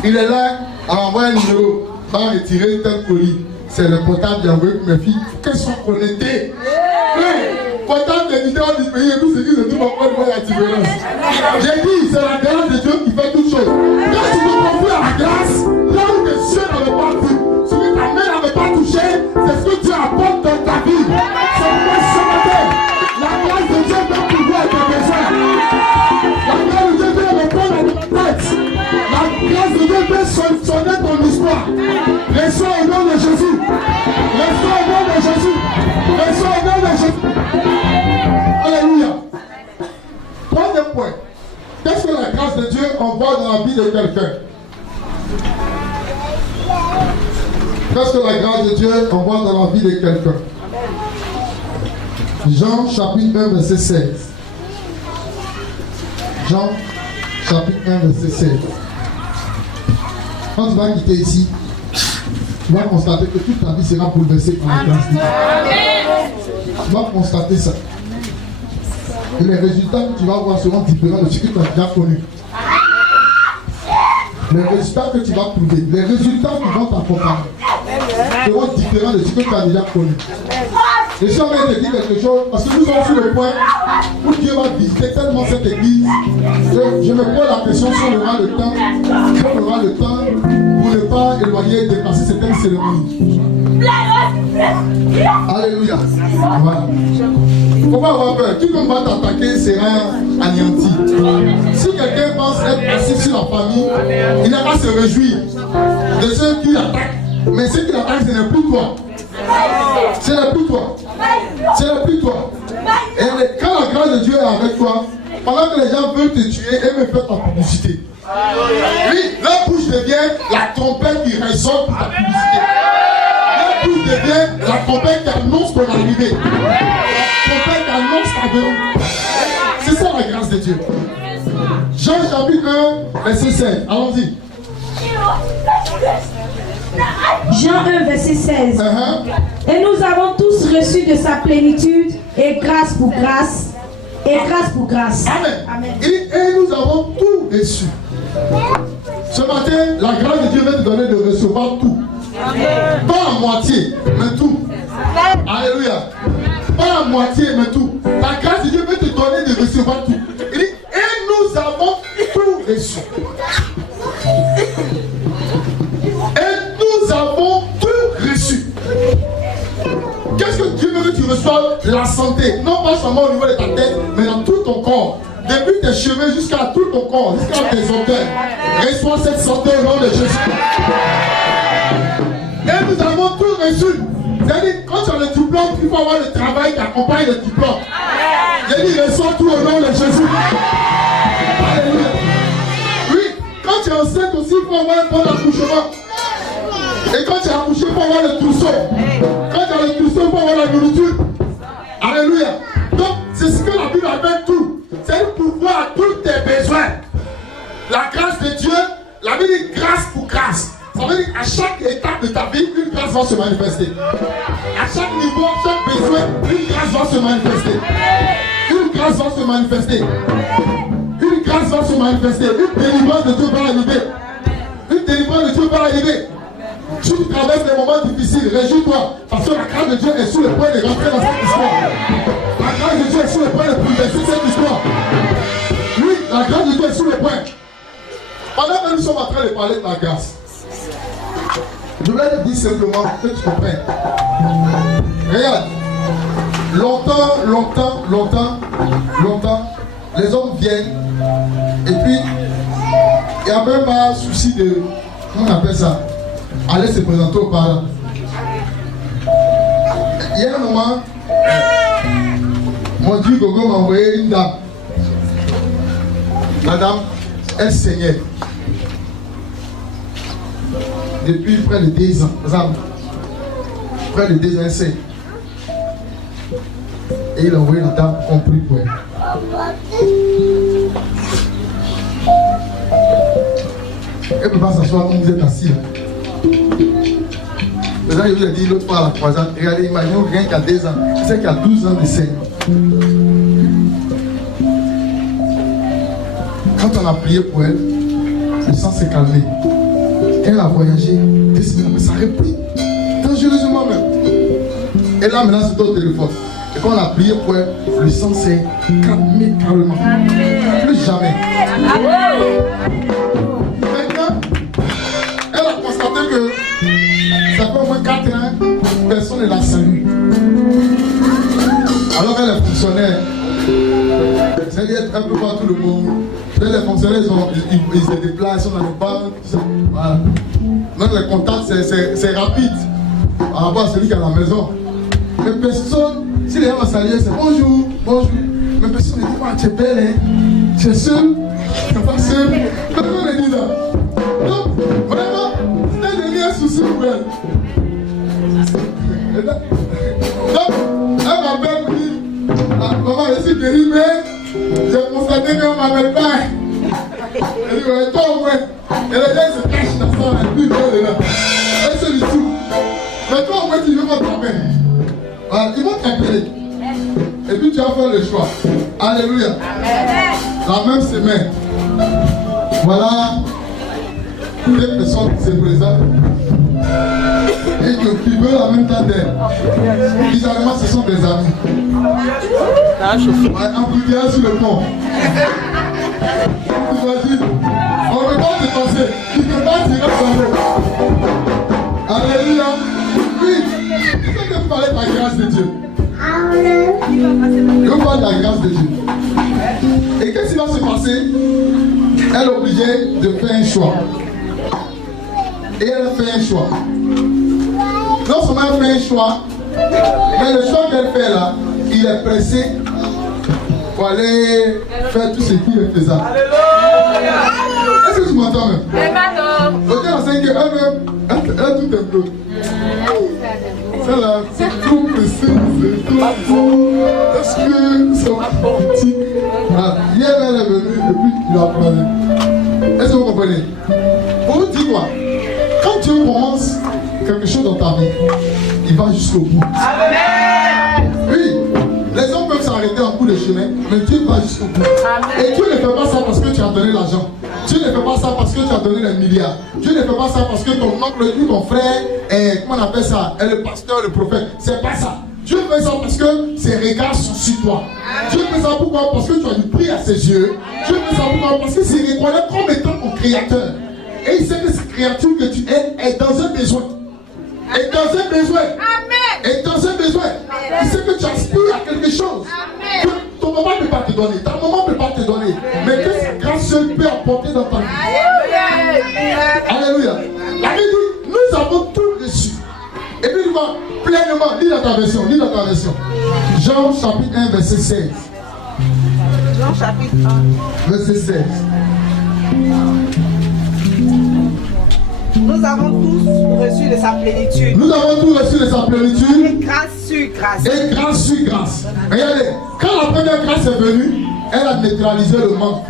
Il est là à envoyer un numéro, va retirer tel colis. C'est le portable d'envoyer pour mes filles. Qu'elles soient connectées. Oui, portable des leaders du pays et tout ce qui se trouve encore de la différence. J'ai dit, c'est la grâce de Dieu qui fait toutes choses. Quand tu te confies à la grâce, là où les cieux n'avaient pas vu, ce que ta main n'avait pas touché, c'est ce que Dieu apporte dans ta vie. C'est pourquoi ce matin, la grâce de Dieu peut pouvoir tes besoins. La grâce de Dieu peut répondre à ta tête. La grâce de Dieu peut solutionner ton histoire. Reçois au nom de Jésus. Reçois au nom de Jésus. Reçois au nom de Jésus. Alléluia. Troisième point. Qu'est-ce que la grâce de Dieu envoie dans la vie de quelqu'un? Qu'est-ce que la grâce de Dieu envoie dans la vie de quelqu'un? Jean chapitre 1 verset 16. Jean chapitre 1 verset 16. Quand tu vas quitter ici, tu vas constater que toute ta vie sera bouleversée par la grâce de Dieu. Tu vas constater ça. Et les résultats que tu vas voir seront différents de ce que tu as déjà connu. Les résultats que tu vas trouver, les résultats qui vont t'accompagner seront différents de ce que tu as déjà connu. Et si on vient te dire quelque chose, parce que nous sommes sur le point où Dieu va visiter tellement cette église, je me pose la question si on aura le temps, pour ne pas éloigner, dépasser certaines cérémonies. Alléluia. Voilà. Faut pas avoir peur. Quiconque va t'attaquer sera anéanti. Si quelqu'un pense être assis sur la famille, il n'a qu'à se réjouir de ceux qui l'attaquent. Mais ceux qui l'attaquent, ce n'est plus toi. Ce n'est plus toi. Ce n'est plus toi. Et quand la grâce de Dieu est avec toi, pendant que les gens veulent te tuer et me faire ta publicité, oui, leur bouche devient la trompette qui résonne pour ta publicité. Leur bouche devient la trompette qui annonce ton arrivée. La trompette qui annonce ta venue. C'est ça la grâce de Dieu. Jean chapitre 1, verset 16. Allons-y. Jean 1, verset 16. Et nous avons tous reçu de sa plénitude et grâce pour grâce. Et grâce pour grâce. Amen. Amen. Et nous avons tout reçu. Ce matin, la grâce de Dieu va te donner de recevoir tout. Amen. Pas à moitié, mais tout. Alléluia. Pas à moitié, mais tout. La grâce de Dieu veut te donner de recevoir tout. Il dit, et nous avons tout reçu. Et nous avons tout reçu. Qu'est-ce que Dieu veut que tu reçoives? La santé. Non pas seulement au niveau de ta tête, mais dans tout ton corps. Depuis tes cheveux jusqu'à tout ton corps, jusqu'à tes orteils. Reçois cette santé au nom de Jésus. Et nous avons tout reçu. C'est-à-dire, quand tu as le diplôme, il faut avoir le travail qui accompagne le diplôme. J'ai dit, reçois tout au nom de Jésus. Alléluia. Oui, quand tu es enceinte aussi, il faut avoir un bon accouchement. Et quand tu es accouché, il faut avoir le trousseau. Quand tu as le trousseau, il faut avoir la nourriture. Alléluia. Donc, c'est ce que la Bible appelle tout. C'est le pouvoir à tous tes besoins. La grâce de Dieu, la Bible dit grâce pour grâce. Ça veut dire qu'à chaque étape de ta vie, une grâce va se manifester. À chaque niveau, chaque besoin, une grâce va se manifester. Une grâce va se manifester. Une grâce va se manifester. Une délivrance de Dieu va arriver. Une délivrance de Dieu va arriver. Si tu traverses des moments difficiles, réjouis-toi. Parce que la grâce de Dieu est sur le point de rentrer dans cette histoire. La grâce de Dieu est sur le point de bouleverser cette histoire. Oui, la grâce de Dieu est sur le point. Pendant que nous sommes en train de parler de la grâce, je voulais te dire simplement que tu comprennes. Regarde, longtemps, les hommes viennent et puis il n'y a même pas souci de, comment on appelle ça, aller se présenter au parent. Il y a un moment, mon Dieu Gogo m'a envoyé une dame. La dame, elle saignait. Depuis près de 10 ans. Près de 10 ans, elle saigne. Et il a envoyé la dame, on prie pour elle. Elle ne peut pas s'asseoir comme vous êtes assis. président, je vous ai dit l'autre fois à la croisade, regardez, imaginez quelqu'un qui a 2 ans, tu sais qu'il a 12 ans de saigne. Quand on a prié pour elle, le sang s'est calmé. Elle a voyagé 2 semaines, mais ça a repris dangereusement même. Et là maintenant c'est au téléphone. Et quand on a prié pour elle, le sang s'est calmé carrément. Plus jamais. Maintenant, elle a constaté que ça fait au moins 4 ans, personne ne l'a salue. Alors qu'elle est fonctionnaire. C'est-à-dire un peu partout le monde. Les fonctionnaires, ils se déplacent, ils sont dans les banques. Voilà. Donc les contacts, c'est rapide. Par rapport à celui qui est à la maison. Mais personne, si les gens vont saluer, c'est bonjour, bonjour. Mais personne ne dit, tu es belle, hein? Tu es seule, tu n'es pas seule. Personne ne dit ça. Donc, vraiment, c'est un dernier souci pour elle. Donc, elle m'appelle, me dit, maman, je suis guérie, mais j'ai constaté qu'on ne m'appelle pas. Elle dit, ouais, toi au moins. Et les gens se cachent dans ça, et puis ils vont là. Elle se dit tout. Mais toi au moins, tu veux pas t'appeler. Voilà, ils vont t'appeler. Et puis tu vas faire le choix. Alléluia. La même semaine. Voilà. 2 personnes qui se présentent. Et qui veulent en même temps d'elle. Bizarrement, ce sont des amis. Un bouillard sur le pont. Imagine, on ne peut pas dépasser. Il ne peut pas tirer sur l'eau. Alléluia. Oui, il faut que vous parlez de la grâce de Dieu. Je vous parle de la grâce de Dieu. Et qu'est-ce qui va se passer? Elle est obligée de faire un choix. Et elle a fait un choix. Non seulement elle fait un choix, mais le choix qu'elle fait là, il est pressé pour aller faire tout ce qu'il est faisable. Est-ce que tu m'entends même? Ok, la 5 elle a tout un peu. Celle-là, c'est trop pressé, c'est trop beau. Est-ce que c'est petit? Hier, elle est venue et puis il a parlé. Est-ce que vous comprenez? Pour vous dire quoi? Quand Dieu commence quelque chose dans ta vie, il va jusqu'au bout. Amen. Oui, les hommes peuvent s'arrêter en bout de chemin, mais Dieu va jusqu'au bout. Amen. Et Dieu ne fait pas ça parce que tu as donné l'argent. Dieu ne fait pas ça parce que tu as donné les milliards. Dieu ne fait pas ça parce que ton oncle ou ton frère est, comment on appelle ça, est le pasteur, le prophète. C'est pas ça. Dieu fait ça parce que ses regards sont sur toi. Dieu fait ça pourquoi? Parce que tu as du prix à ses yeux. Dieu fait ça pourquoi? Parce que c'est reconnaît comme étant ton créateur. Et il sait que cette créature que tu es dans un besoin. Et dans un besoin. Amen. Et dans un besoin. Amen. Il sait que tu aspires à quelque chose. Amen. Que ton maman ne peut pas te donner. Ta maman ne peut pas te donner. Amen. Mais que cette grâce seule peut apporter dans ta vie. Alléluia. La Bible dit, nous avons tout reçu. Et puis il va pleinement. Lis dans ta version. Lis dans ta version. Jean chapitre 1 verset 16. Jean chapitre 1 verset 16. Nous avons tous reçu de sa plénitude. Nous avons tous reçu de sa plénitude. Et grâce sur grâce. Et grâce sur grâce. Regardez, quand la première grâce est venue, elle a neutralisé le manque.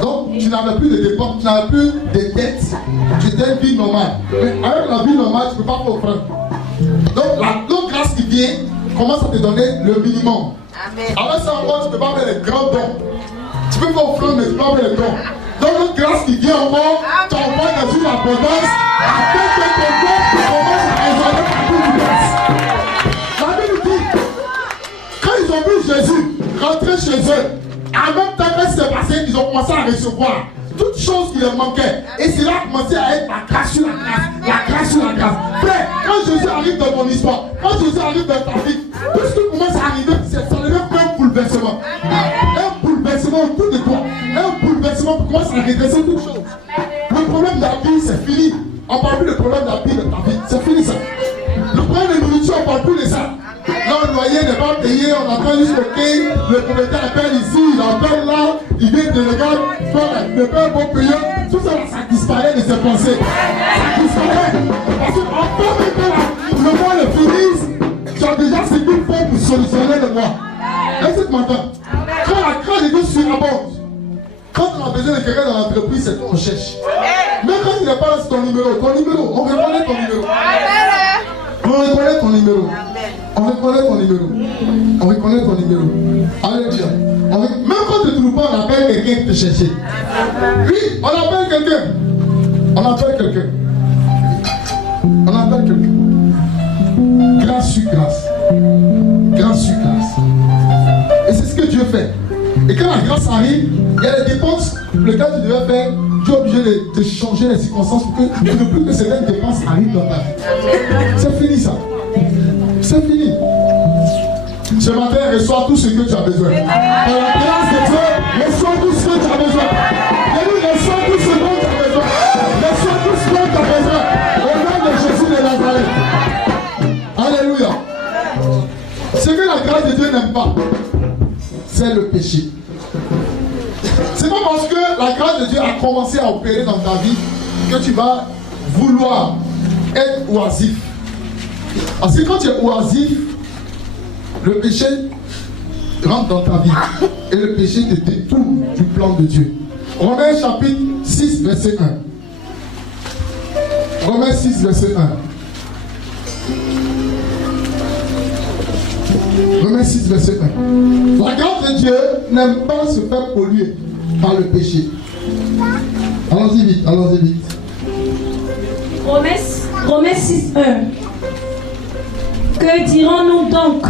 Donc, tu n'avais plus de dépenses, tu n'avais plus de dettes. Tu étais une vie normale. Mais avec la vie normale, tu ne peux pas offrir. Donc, l'autre grâce qui vient commence à te donner le minimum. Amen. Avec ça, encore, tu ne peux pas faire les grands dons. Tu peux pas offrir, mais tu ne peux pas faire les dons. Donc, l'autre grâce qui vient encore, tu envoies dans une abondance afin que ton corps commence à résonner partout du grâce. La Bible dit, quand ils ont vu Jésus rentrer chez eux, en même temps que c'est passé, ils ont commencé à recevoir toutes choses qui leur manquaient. Et c'est là commencé à être la grâce sur la grâce. La grâce sur la grâce. Frère, quand Jésus arrive dans ton histoire, quand Jésus arrive dans ta vie, tout ce qui commence à arriver, ça ne devient pas un bouleversement. Un bouleversement autour de toi. Un bouleversement pour commencer à redresser toutes choses. Le problème de la vie, c'est fini. On ne parle plus de problème de la vie de ta vie. C'est fini ça. Le problème de nourriture, on ne parle plus de ça. Là, le loyer n'est pas payé, on attend jusqu'au quai, le propriétaire appelle ici, il appelle là, il vient de regarder, ne pas bon payer. Tout ça, ça disparaît de ses pensées. Ça disparaît. Parce qu'en temps que le mois le finisse, tu as déjà ce qu'il faut pour solutionner le mois. Est-ce que tu m'entends? Quand la grâce de Dieu surabonde, quand on a besoin de quelqu'un dans l'entreprise, c'est toi qu'on cherche. Même quand il n'est pas là, c'est ton numéro. On reconnaît ton numéro. On reconnaît ton numéro. On reconnaît ton numéro. On reconnaît ton numéro. Alléluia. Même quand tu ne trouves pas, on appelle quelqu'un qui te cherche. Oui, on appelle quelqu'un. On appelle quelqu'un. On appelle quelqu'un. Grâce sur grâce. Grâce sur grâce. Et c'est ce que Dieu fait. Et quand la grâce arrive, il y a des dépenses lesquelles tu devais faire. Tu es obligé de changer les circonstances pour que ne plus que certaines dépenses arrivent dans ta vie. C'est fini ça. C'est fini. Ce matin, reçois tout ce que tu as besoin. Par la grâce de Dieu, reçois tout ce que tu as besoin. Et nous, reçois tout ce dont tu as besoin. Reçois tout ce dont tu as besoin. Au nom de Jésus de Nazareth. Alléluia. Ce que la grâce de Dieu n'aime pas, c'est le péché. C'est pas parce que la grâce de Dieu a commencé à opérer dans ta vie que tu vas vouloir être oisif. Parce que quand tu es oisif, le péché rentre dans ta vie et le péché te détourne du plan de Dieu. Romains chapitre 6 verset 1. Romains 6 verset 1. Romains 6 verset 1. La grâce de Dieu n'aime pas se faire polluer par le péché. Allons-y vite, allons-y vite. Romains 6, 1. Que dirons-nous donc?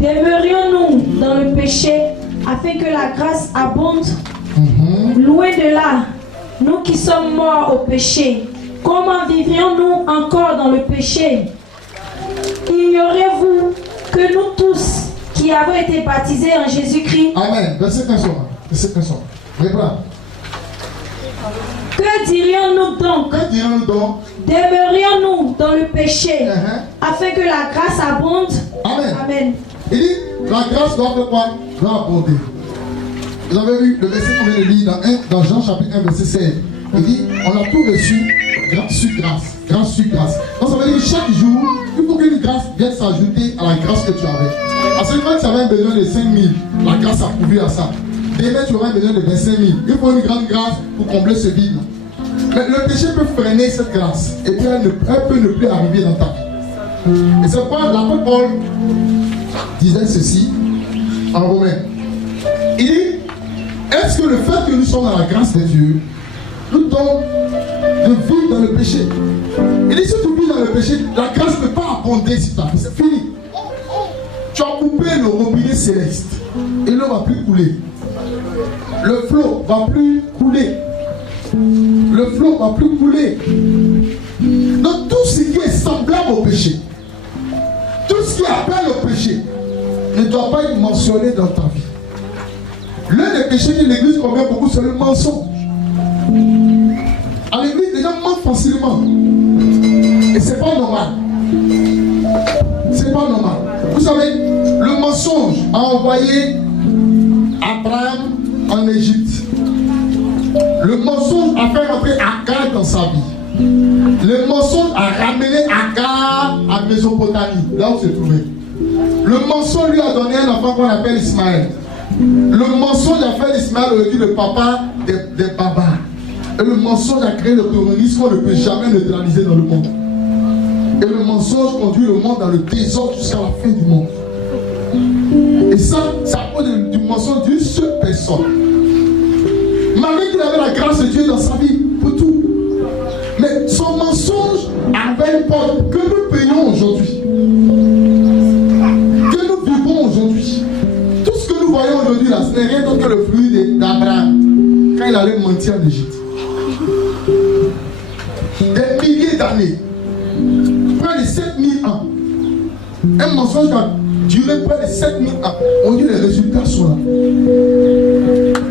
Demeurions-nous dans le péché afin que la grâce abonde? Loin de là, nous qui sommes morts au péché, comment vivrions-nous encore dans le péché? Ignorez-vous que nous tous qui avons été baptisés en Jésus-Christ. Amen. Verset 1. Verset 1. Reprends. Que dirions-nous donc? Que dirions-nous donc? Demeurions-nous dans le péché afin que la grâce abonde? Amen. Amen. Il dit, la grâce doit faire quoi? Doit abonder. Vous avez vu le verset qu'on vient de lire dans Jean chapitre 1 verset 16. Il dit, on a tout reçu grâce sur grâce. Grâce sur grâce. Donc ça veut dire que chaque jour, il faut qu'une grâce vienne s'ajouter à la grâce que tu avais. Parce que quand tu avais besoin de 5 000, la grâce a pourvu à ça. Demain, tu auras besoin de 25 000. Il faut une grande grâce pour combler ce vide. Mais le péché peut freiner cette grâce. Et puis elle peut ne plus arriver dans ta vie. Et c'est pourquoi l'apôtre Paul disait ceci en Romains. Il dit, est-ce que le fait que nous sommes dans la grâce de Dieu nous donne de vivre dans le péché? Il dit, si tu vis dans le péché, la grâce ne peut pas abonder sur ta vie. C'est fini. Tu as coupé le robinet céleste. Et l'eau ne va plus couler. Le flot ne va plus couler. Le flot ne va plus couler. Donc tout ce qui est semblable au péché, tout ce qui appelle au péché, ne doit pas être mentionné dans ta vie. L'un des péchés que l'église commet beaucoup, c'est le mensonge. À l'église, les gens mentent facilement. Et c'est pas normal. C'est pas normal. Vous savez, le mensonge a envoyé Abraham en Égypte. Le mensonge a fait rentrer Agar dans sa vie. Le mensonge a ramené Agar à Mésopotamie, là où se trouvait. Le mensonge lui a donné un enfant qu'on appelle Ismaël. Le mensonge a fait d'Ismaël aujourd'hui le papa des barbares. Et le mensonge a créé le terrorisme qu'on ne peut jamais neutraliser dans le monde. Et le mensonge conduit le monde dans le désordre jusqu'à la fin du monde. Et ça cause du mensonge d'une seule personne. Malgré qu'il avait la grâce de Dieu dans sa vie pour tout. Mais son mensonge avait une porte que nous payons aujourd'hui. Que nous vivons aujourd'hui. Tout ce que nous voyons aujourd'hui là, ce n'est rien d'autre que le fruit d'Abraham quand il allait mentir en Égypte. Des milliers d'années. Près de 7000 ans. Un mensonge qui a duré près de 7000 ans. On dit les résultats sont là.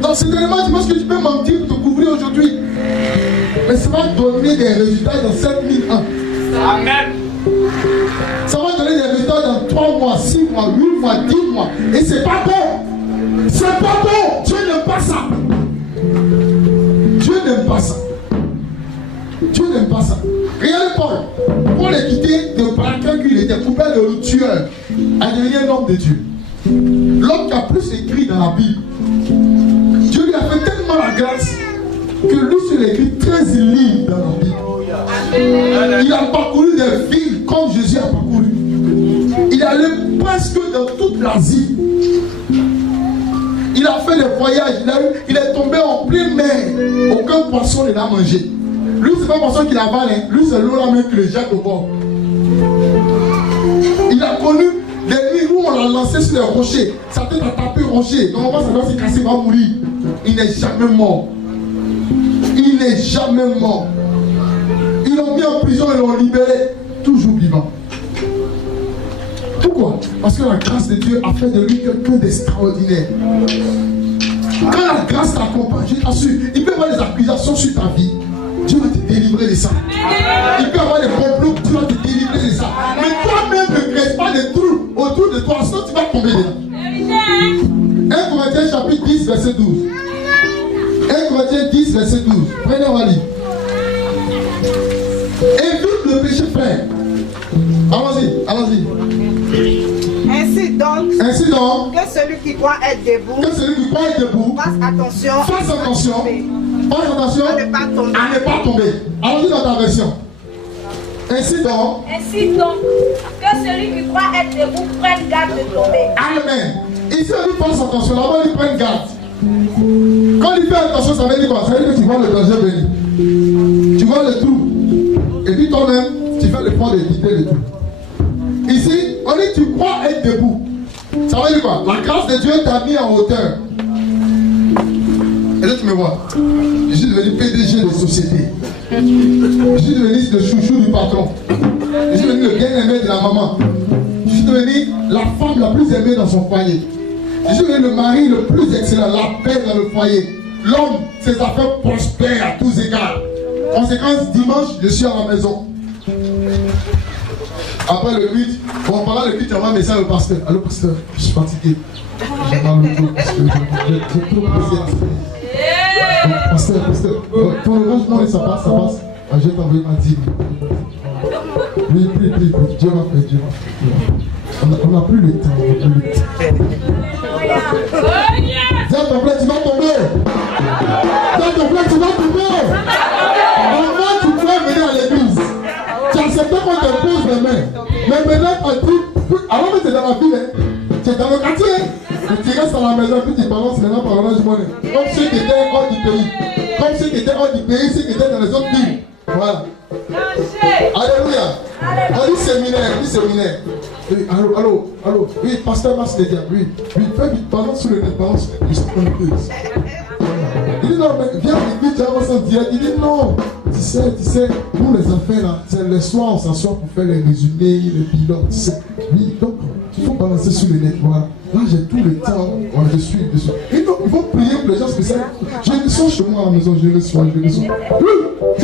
Donc c'est tellement, tu penses que tu peux mentir pour te couvrir aujourd'hui. Mais ça va donner des résultats dans 7000 ans. Amen. Ça va donner des résultats dans 3 mois, 6 mois, 8 mois, 10 mois. Et c'est pas bon. C'est pas bon. Dieu n'aime pas ça. Dieu n'aime pas ça. Dieu n'aime pas ça. Regardez Paul. Paul est quitté de par qu'il était coupé de tueur à devenir un homme de Dieu. L'homme qui a plus écrit dans la Bible. Dieu lui a fait tellement la grâce que lui, sur l'écrit 13 livres dans la Bible. Il a parcouru des villes comme Jésus a parcouru. Il est allé presque dans toute l'Asie. Il a fait des voyages, il est tombé en pleine mer. Aucun poisson ne l'a mangé. Lui, c'est pas un poisson qu'il avale, hein. Lui, c'est l'eau là même que le jette au bord. Il a connu des nuits où on l'a lancé sur les rochers. Sa tête a tapé au rocher. Normalement, ça doit se casser, il va mourir. Il n'est jamais mort. Il n'est jamais mort. Ils l'ont mis en prison et l'ont libéré. Toujours vivant. Pourquoi? Parce que la grâce de Dieu a fait de lui quelqu'un d'extraordinaire. Quand la grâce t'accompagne, je t'assure, il peut y avoir des accusations sur ta vie. Dieu va te délivrer de ça. Il peut y avoir des complots, Dieu va te délivrer de ça. Mais toi-même ne crée pas des trous autour de toi, sinon tu vas tomber dedans. 1 Corinthiens chapitre 10, verset 12. 1 Corinthiens 10, verset 12. Prenez, on va lire. Évite le péché, frère. Allons-y, allons-y. Ainsi donc, que celui qui croit être debout, fasse attention, à ne pas tomber. Allons-y dans ta version. Ainsi donc, que celui qui croit être debout prenne garde de tomber. Amen. Ici on dit fasse attention, là-bas on dit prenne garde. Quand il fait attention, ça veut dire quoi? Ça veut dire que tu vois le danger venir. Tu vois le trou. Et puis toi-même, tu fais l'effort d'éviter le trou. Ici, on dit tu crois être debout. Ça veut dire quoi? La grâce de Dieu t'a mis en hauteur. Et là tu me vois. Je suis devenu PDG de société. Je suis devenu le chouchou du patron. Je suis devenu le bien-aimé de la maman. Je suis devenu la femme la plus aimée dans son foyer. Je suis devenu le mari le plus excellent, la paix dans le foyer. L'homme, ses affaires prospèrent à tous égards. Conséquence, dimanche, je suis à la maison. Après le culte, pendant le culte, on va un message au pasteur. Allô pasteur, je suis fatigué. J'ai mal au dos parce que j'ai trop passé. Pasteur, ton logement, ça passe. Ah, je vais t'envoyer ma dîme. Oui, prie. Dieu va faire. On n'a plus le temps. Viens ton plaît, tu vas tomber. Avant, tu pouvais venir à l'église. Tu acceptais qu'on te pose les mains. Mais maintenant, avant que tu es dans la ville, tu es dans le quartier. Tu restes à la maison et tu balances maintenant par Orange Money. Comme ceux qui étaient hors du pays. Ceux qui étaient dans les autres villes. Voilà. Alléluia. On dit séminaire. Oui, allô. Oui, pasteur Mas les diables. Oui, fais vite, balance sur le net, Je suis en plus. Il dit non, mais viens avec lui, tu vas voir son direct. Il dit non. Tu sais, nous les affaires là, c'est le soir, on s'assoit pour faire les résumés, les bilans, tu sais. Oui, donc, il faut balancer sur le net, voilà. Là, j'ai tout le temps, voilà, je suis. Et donc, il faut prier pour les gens spéciaux. J'ai une soin chez moi à la maison, je reçois. Oui, dis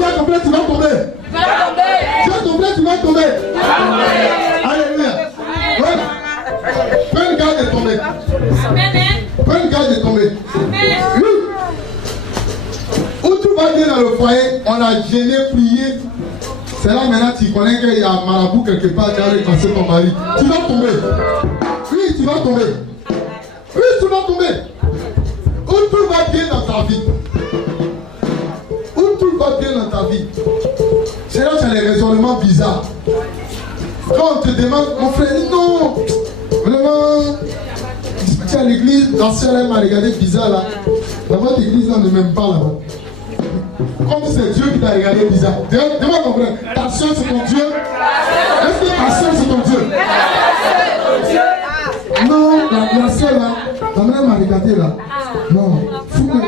à ton père, tu vas tomber. Dis à ton père, tu vas tomber. Alléluia. Voilà. Prends garde de tomber. Prends garde de tomber. Oui. Où tout va bien dans le foyer, on a gêné, prié. C'est là maintenant tu connais qu'il y a un marabout quelque part qui a réconcilié ton mari. Tu vas tomber. Oui, tu vas tomber. Où tout va bien dans ta vie. C'est là que tu as les raisonnements bizarres. Quand on te demande, mon frère dit non. Vraiment, tu es à l'église, l'ancien là m'a regardé bizarre là. Dans votre église, on ne m'aime pas là-bas. Comme c'est Dieu qui t'a regardé bizarre. Demande mon frère, ta soeur c'est ton Dieu? Est-ce que ta soeur c'est ton Dieu? Non, la soeur là, ta mère m'a regardé là. Non, fou que. Non,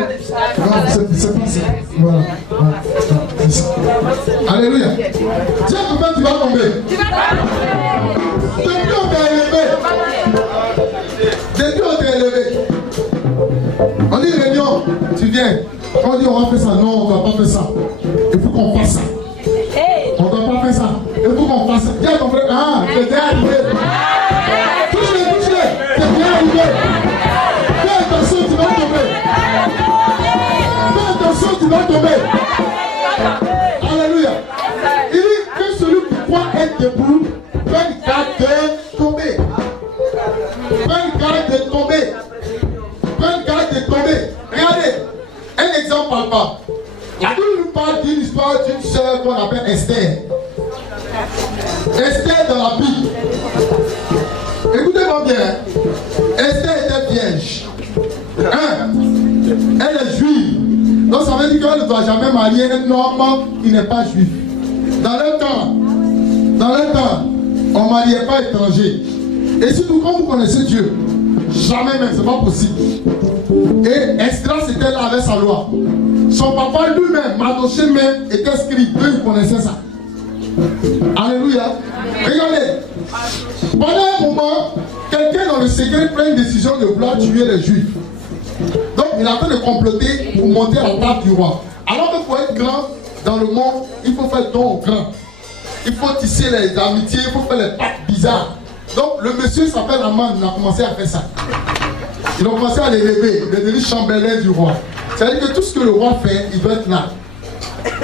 c'est pas ça. Voilà. C'est ça. Alléluia. Tiens, comment tu vas tomber? Depuis on t'a élevé. On dit réunion, tu viens. On dit on va faire ça. Non, on ne va pas faire ça. Il faut qu'on fasse ça. On ne doit pas faire ça. Il faut qu'on fasse ça. Tiens ton frère. Ah, t'es déjà arrivé. Touche-le. T'es bien arrivé. Fais attention, tu vas tomber. Alléluia. Il dit que celui qui croit être debout, prenne garde de tomber. Regardez, un exemple palpable. La Bible nous parle d'une histoire d'une sœur qu'on appelle Esther. Esther dans la Bible. Écoutez-moi bien. Esther était vierge. Elle est juive. Donc ça veut dire qu'elle ne doit jamais marier un homme qui n'est pas juif. Dans le temps, on ne mariait pas étranger. Et surtout, quand vous connaissez Dieu, jamais même, c'est pas possible. Et Esther, c'était là avec sa loi. Son papa lui-même, Mardochée même, était scribe. Eux, ils connaissaient ça. Alléluia. Regardez. Pendant un moment, quelqu'un dans le secret prend une décision de vouloir tuer les Juifs. Donc, il est en train de comploter pour monter à la table du roi. Alors que pour être grand dans le monde, il faut faire don au grand. Il faut tisser les amitiés, il faut faire les pactes bizarres. Donc, le monsieur s'appelle Aman, il a commencé à faire ça. Ils ont commencé à l'élever, il est devenu chambellan du roi. C'est-à-dire que tout ce que le roi fait, il doit être là.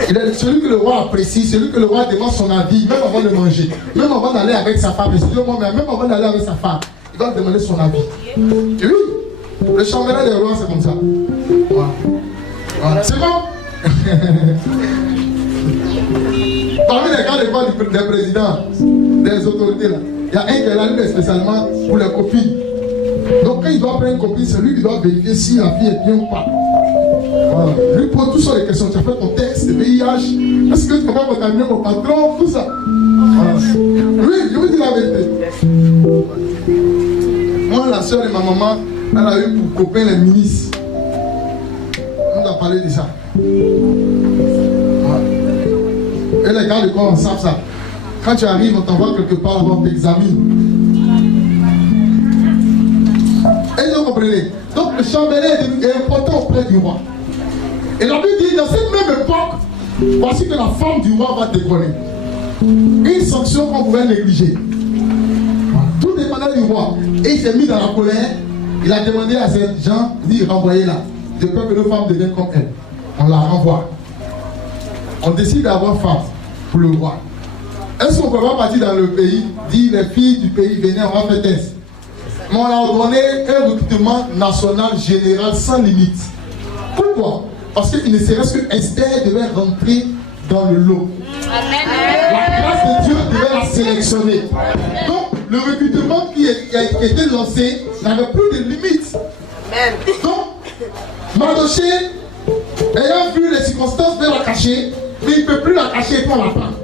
Il est celui que le roi apprécie, celui que le roi demande son avis, même avant de manger, même avant d'aller avec sa femme. Excusez-moi, mais même avant d'aller avec sa femme, il doit demander son avis. Et oui, le chambellan des rois, c'est comme ça. Voilà. Voilà. C'est bon. Parmi les gars des présidents, des autorités, là, il y a un qui est là, lui, spécialement pour les copines. Donc quand il doit prendre une copine, c'est lui qui doit vérifier si la fille est bien ou pas. Voilà. Lui pose toutes sortes de questions. Tu as fait ton texte de VIH. Est-ce que tu vas contaminer mon patron? Tout ça. Voilà. Oui, je vous dis la vérité. Moi, la soeur de ma maman, elle a eu pour copain les ministres. On a parlé de ça. Voilà. Et les gars de corps, on savent ça. Quand tu arrives, on t'envoie quelque part, on t'examine. Et vous comprenez? Donc le chambellan est important auprès du roi. Et la Bible dit, dans cette même époque, voici que la femme du roi va décoller. Une sanction qu'on pouvait négliger. Tout dépendait du roi. Et il s'est mis dans la colère. Il a demandé à ces gens, il dit, renvoyez-la. De peur que nos femmes deviennent comme elle. On la renvoie. On décide d'avoir femme pour le roi. Est-ce qu'on ne peut pas partir dans le pays, dire les filles du pays, venez, on va faire test. Mais on a ordonné un recrutement national général sans limite. Pourquoi? Parce qu'il ne serait-ce que Esther devait rentrer dans le lot. La grâce de Dieu devait la sélectionner. Donc, le recrutement qui a été lancé n'avait plus de limite. Donc, Mardochée, ayant vu les circonstances, veut la cacher, mais il ne peut plus la cacher pour la prendre.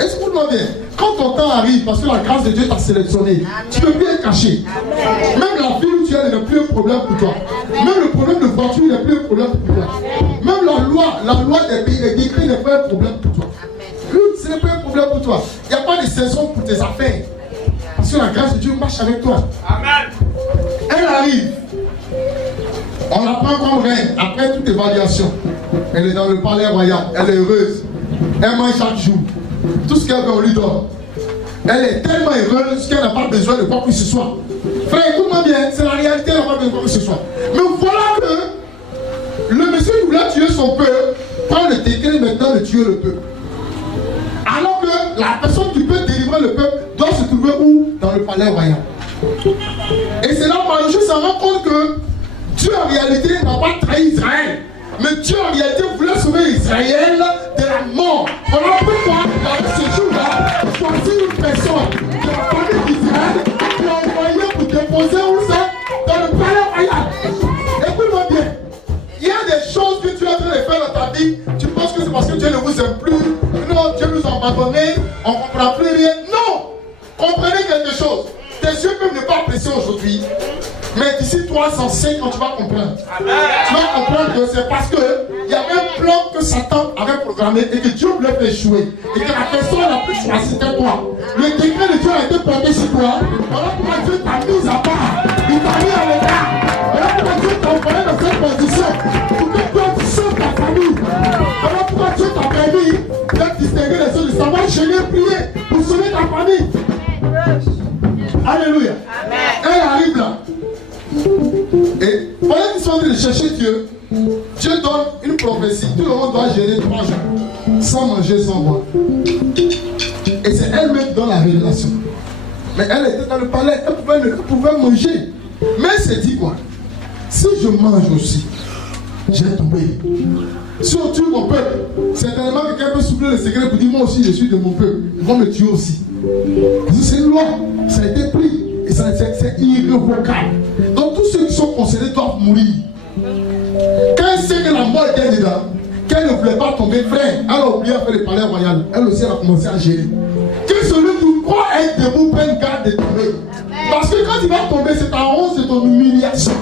Est-ce que vous me bien? Quand ton temps arrive, parce que la grâce de Dieu t'a sélectionné, tu ne peux plus être caché. Même la vie où tu es n'est plus un problème pour toi. Même le problème de voiture n'est plus un problème pour toi. Même la loi des pays, des décrets n'est pas un problème pour toi. Oui, ce n'est pas un problème pour toi. Il n'y a pas de saison pour tes affaires. Parce que la grâce de Dieu marche avec toi. Amen. Elle arrive. On la prend comme reine après toute évaluation. Elle est dans le palais royal. Elle est heureuse. Elle mange chaque jour. Tout ce qu'elle veut, on lui donne. Elle est tellement heureuse qu'elle n'a pas besoin de quoi que ce soit. Frère, écoute-moi bien, c'est la réalité, elle n'a pas besoin de quoi que ce soit. Mais voilà que le monsieur qui voulait tuer son peuple prend le décret maintenant de tuer le peuple. Alors que la personne qui peut délivrer le peuple doit se trouver où? Dans le palais royal. Et c'est là que Mardochée s'en rend compte que Dieu en réalité n'a pas trahi Israël. Mais Dieu en réalité voulait sauver Israël de la mort. Voilà pourquoi, dans ce jour-là, choisit une personne de la famille d'Israël qui a envoyé pour déposer où ça? Dans le palais royal. Écoute-moi bien. Il y a des choses que tu es en train de faire dans ta vie. Tu penses que c'est parce que Dieu ne vous aime plus. Non, Dieu nous a abandonnés. On ne comprend plus rien. Non. Comprenez quelque chose. Tes yeux peuvent ne pas apprécier aujourd'hui. Mais d'ici 305 ans, tu vas comprendre. Amen. Tu vas comprendre que c'est parce qu'il y avait un plan que Satan avait programmé et que Dieu voulait faire échouer. Et que la personne la plus choisie, c'était toi. Le décret de Dieu a été porté sur toi. Voilà pourquoi Dieu t'a mis à part. Il t'a mis à l'écart. Voilà pourquoi Dieu t'a envoyé dans cette position. Pour que toi, tu sauves ta famille. Voilà pourquoi Dieu t'a permis de distinguer les autres, de savoir gêner, prier pour sauver ta famille. Alléluia. Amen. Elle arrive là. Et pendant qu'ils sont en train de chercher Dieu, Dieu donne une prophétie. Tout le monde doit gêner 3 jours, sans manger, sans boire. Et c'est elle-même qui donne la révélation. Mais elle était dans le palais, elle pouvait manger. Mais elle s'est dit quoi? Si je mange aussi, j'ai tombé. Si on tue mon peuple, certainement quelqu'un peut souffler le secret pour dire moi aussi je suis de mon peuple. Ils vont me tuer aussi. C'est une loi, ça a été pris et c'est irrévocable. Donc tous ceux qui sont concernés doivent mourir. Quand elle sait que la mort était dedans, qu'elle ne voulait pas tomber, frère, elle a oublié à faire le palais royal. Elle aussi elle a commencé à gérer. Que celui qui croit être debout prenne garde de tomber. Parce que quand il va tomber, c'est ta honte, c'est ton humiliation.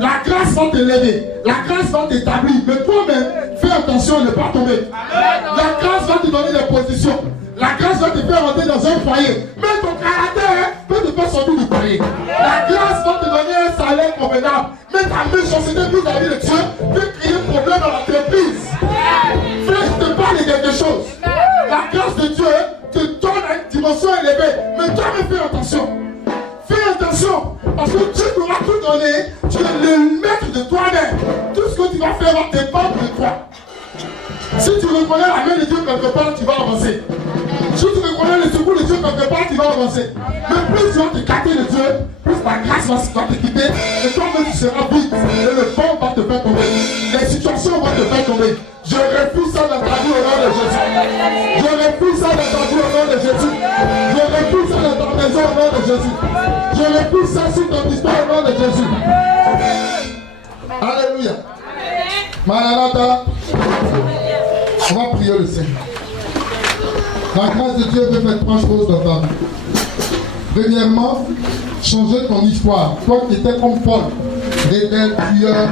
La grâce va te lever, la grâce va t'établir. Mais toi-même, fais attention à ne pas tomber. La grâce va te donner des positions. La grâce va te faire rentrer dans un foyer. Mais ton caractère peut te faire sortir du foyer. La grâce va te donner un salaire convenable. Mais ta méchanceté vis-à-vis de Dieu peut créer un problème à l'entreprise. Frère, je te parle de quelque chose. La grâce de Dieu te donne une dimension élevée. Mais toi-même, fais attention. Fais attention. Parce que Dieu t'aura tout donné. Tu es le maître de toi-même. Tout ce que tu vas faire va dépendre de toi. Si tu reconnais la main de Dieu quelque part, tu vas avancer. Si tu reconnais le secours de Dieu quelque part, tu vas avancer. Mais plus tu vas t'écarter de Dieu, plus ta grâce va te quitter. Et toi-même tu seras vite. Et le vent va te faire tomber. Les situations vont te faire tomber. Je refuse ça dans ta vie au nom de Jésus. Je refuse ça dans ta vie au nom de Jésus. Je refuse ça dans ta maison au nom de Jésus. Je refuse ça sur ton histoire au nom de Jésus. Alléluia. Maranatha. On va prier le Seigneur. La grâce de Dieu veut faire 3 choses dans ta vie. Premièrement, changer ton histoire. Toi qui étais comme Paul, rebelle, tueur,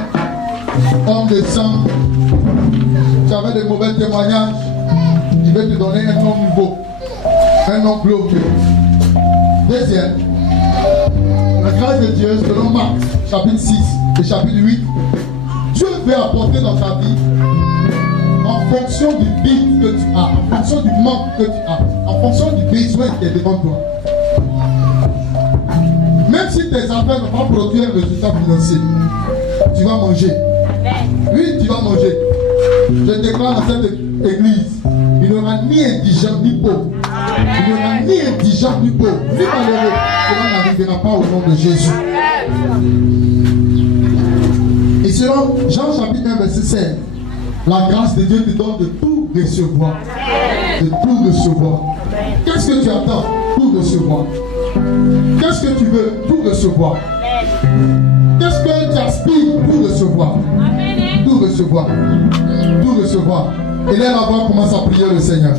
homme de sang, tu avais de mauvais témoignages, il veut te donner un nom nouveau, un nom glorieux. Deuxième, la grâce de Dieu, selon Marc, chapitre 6 et chapitre 8, Dieu veut apporter dans ta vie en fonction du vide que tu as, en fonction du manque que tu as, en fonction du besoin qui est devant toi. Même si tes affaires ne vont pas produire un résultat financier, tu vas manger. Oui, tu vas manger. Je déclare dans cette église, il n'y aura ni indigent ni pauvre. Il n'y aura ni indigent ni pauvre, ni malheureux. Cela n'arrivera pas au nom de Jésus. Et selon Jean chapitre 1 verset 16, la grâce de Dieu te donne de tout recevoir. De tout recevoir. Qu'est-ce que tu attends? Tout recevoir. Qu'est-ce que tu veux? Tout recevoir. Qu'est-ce que tu aspires? Tout recevoir. Tout recevoir. Tout recevoir. Et là, la voix commence à prier le Seigneur.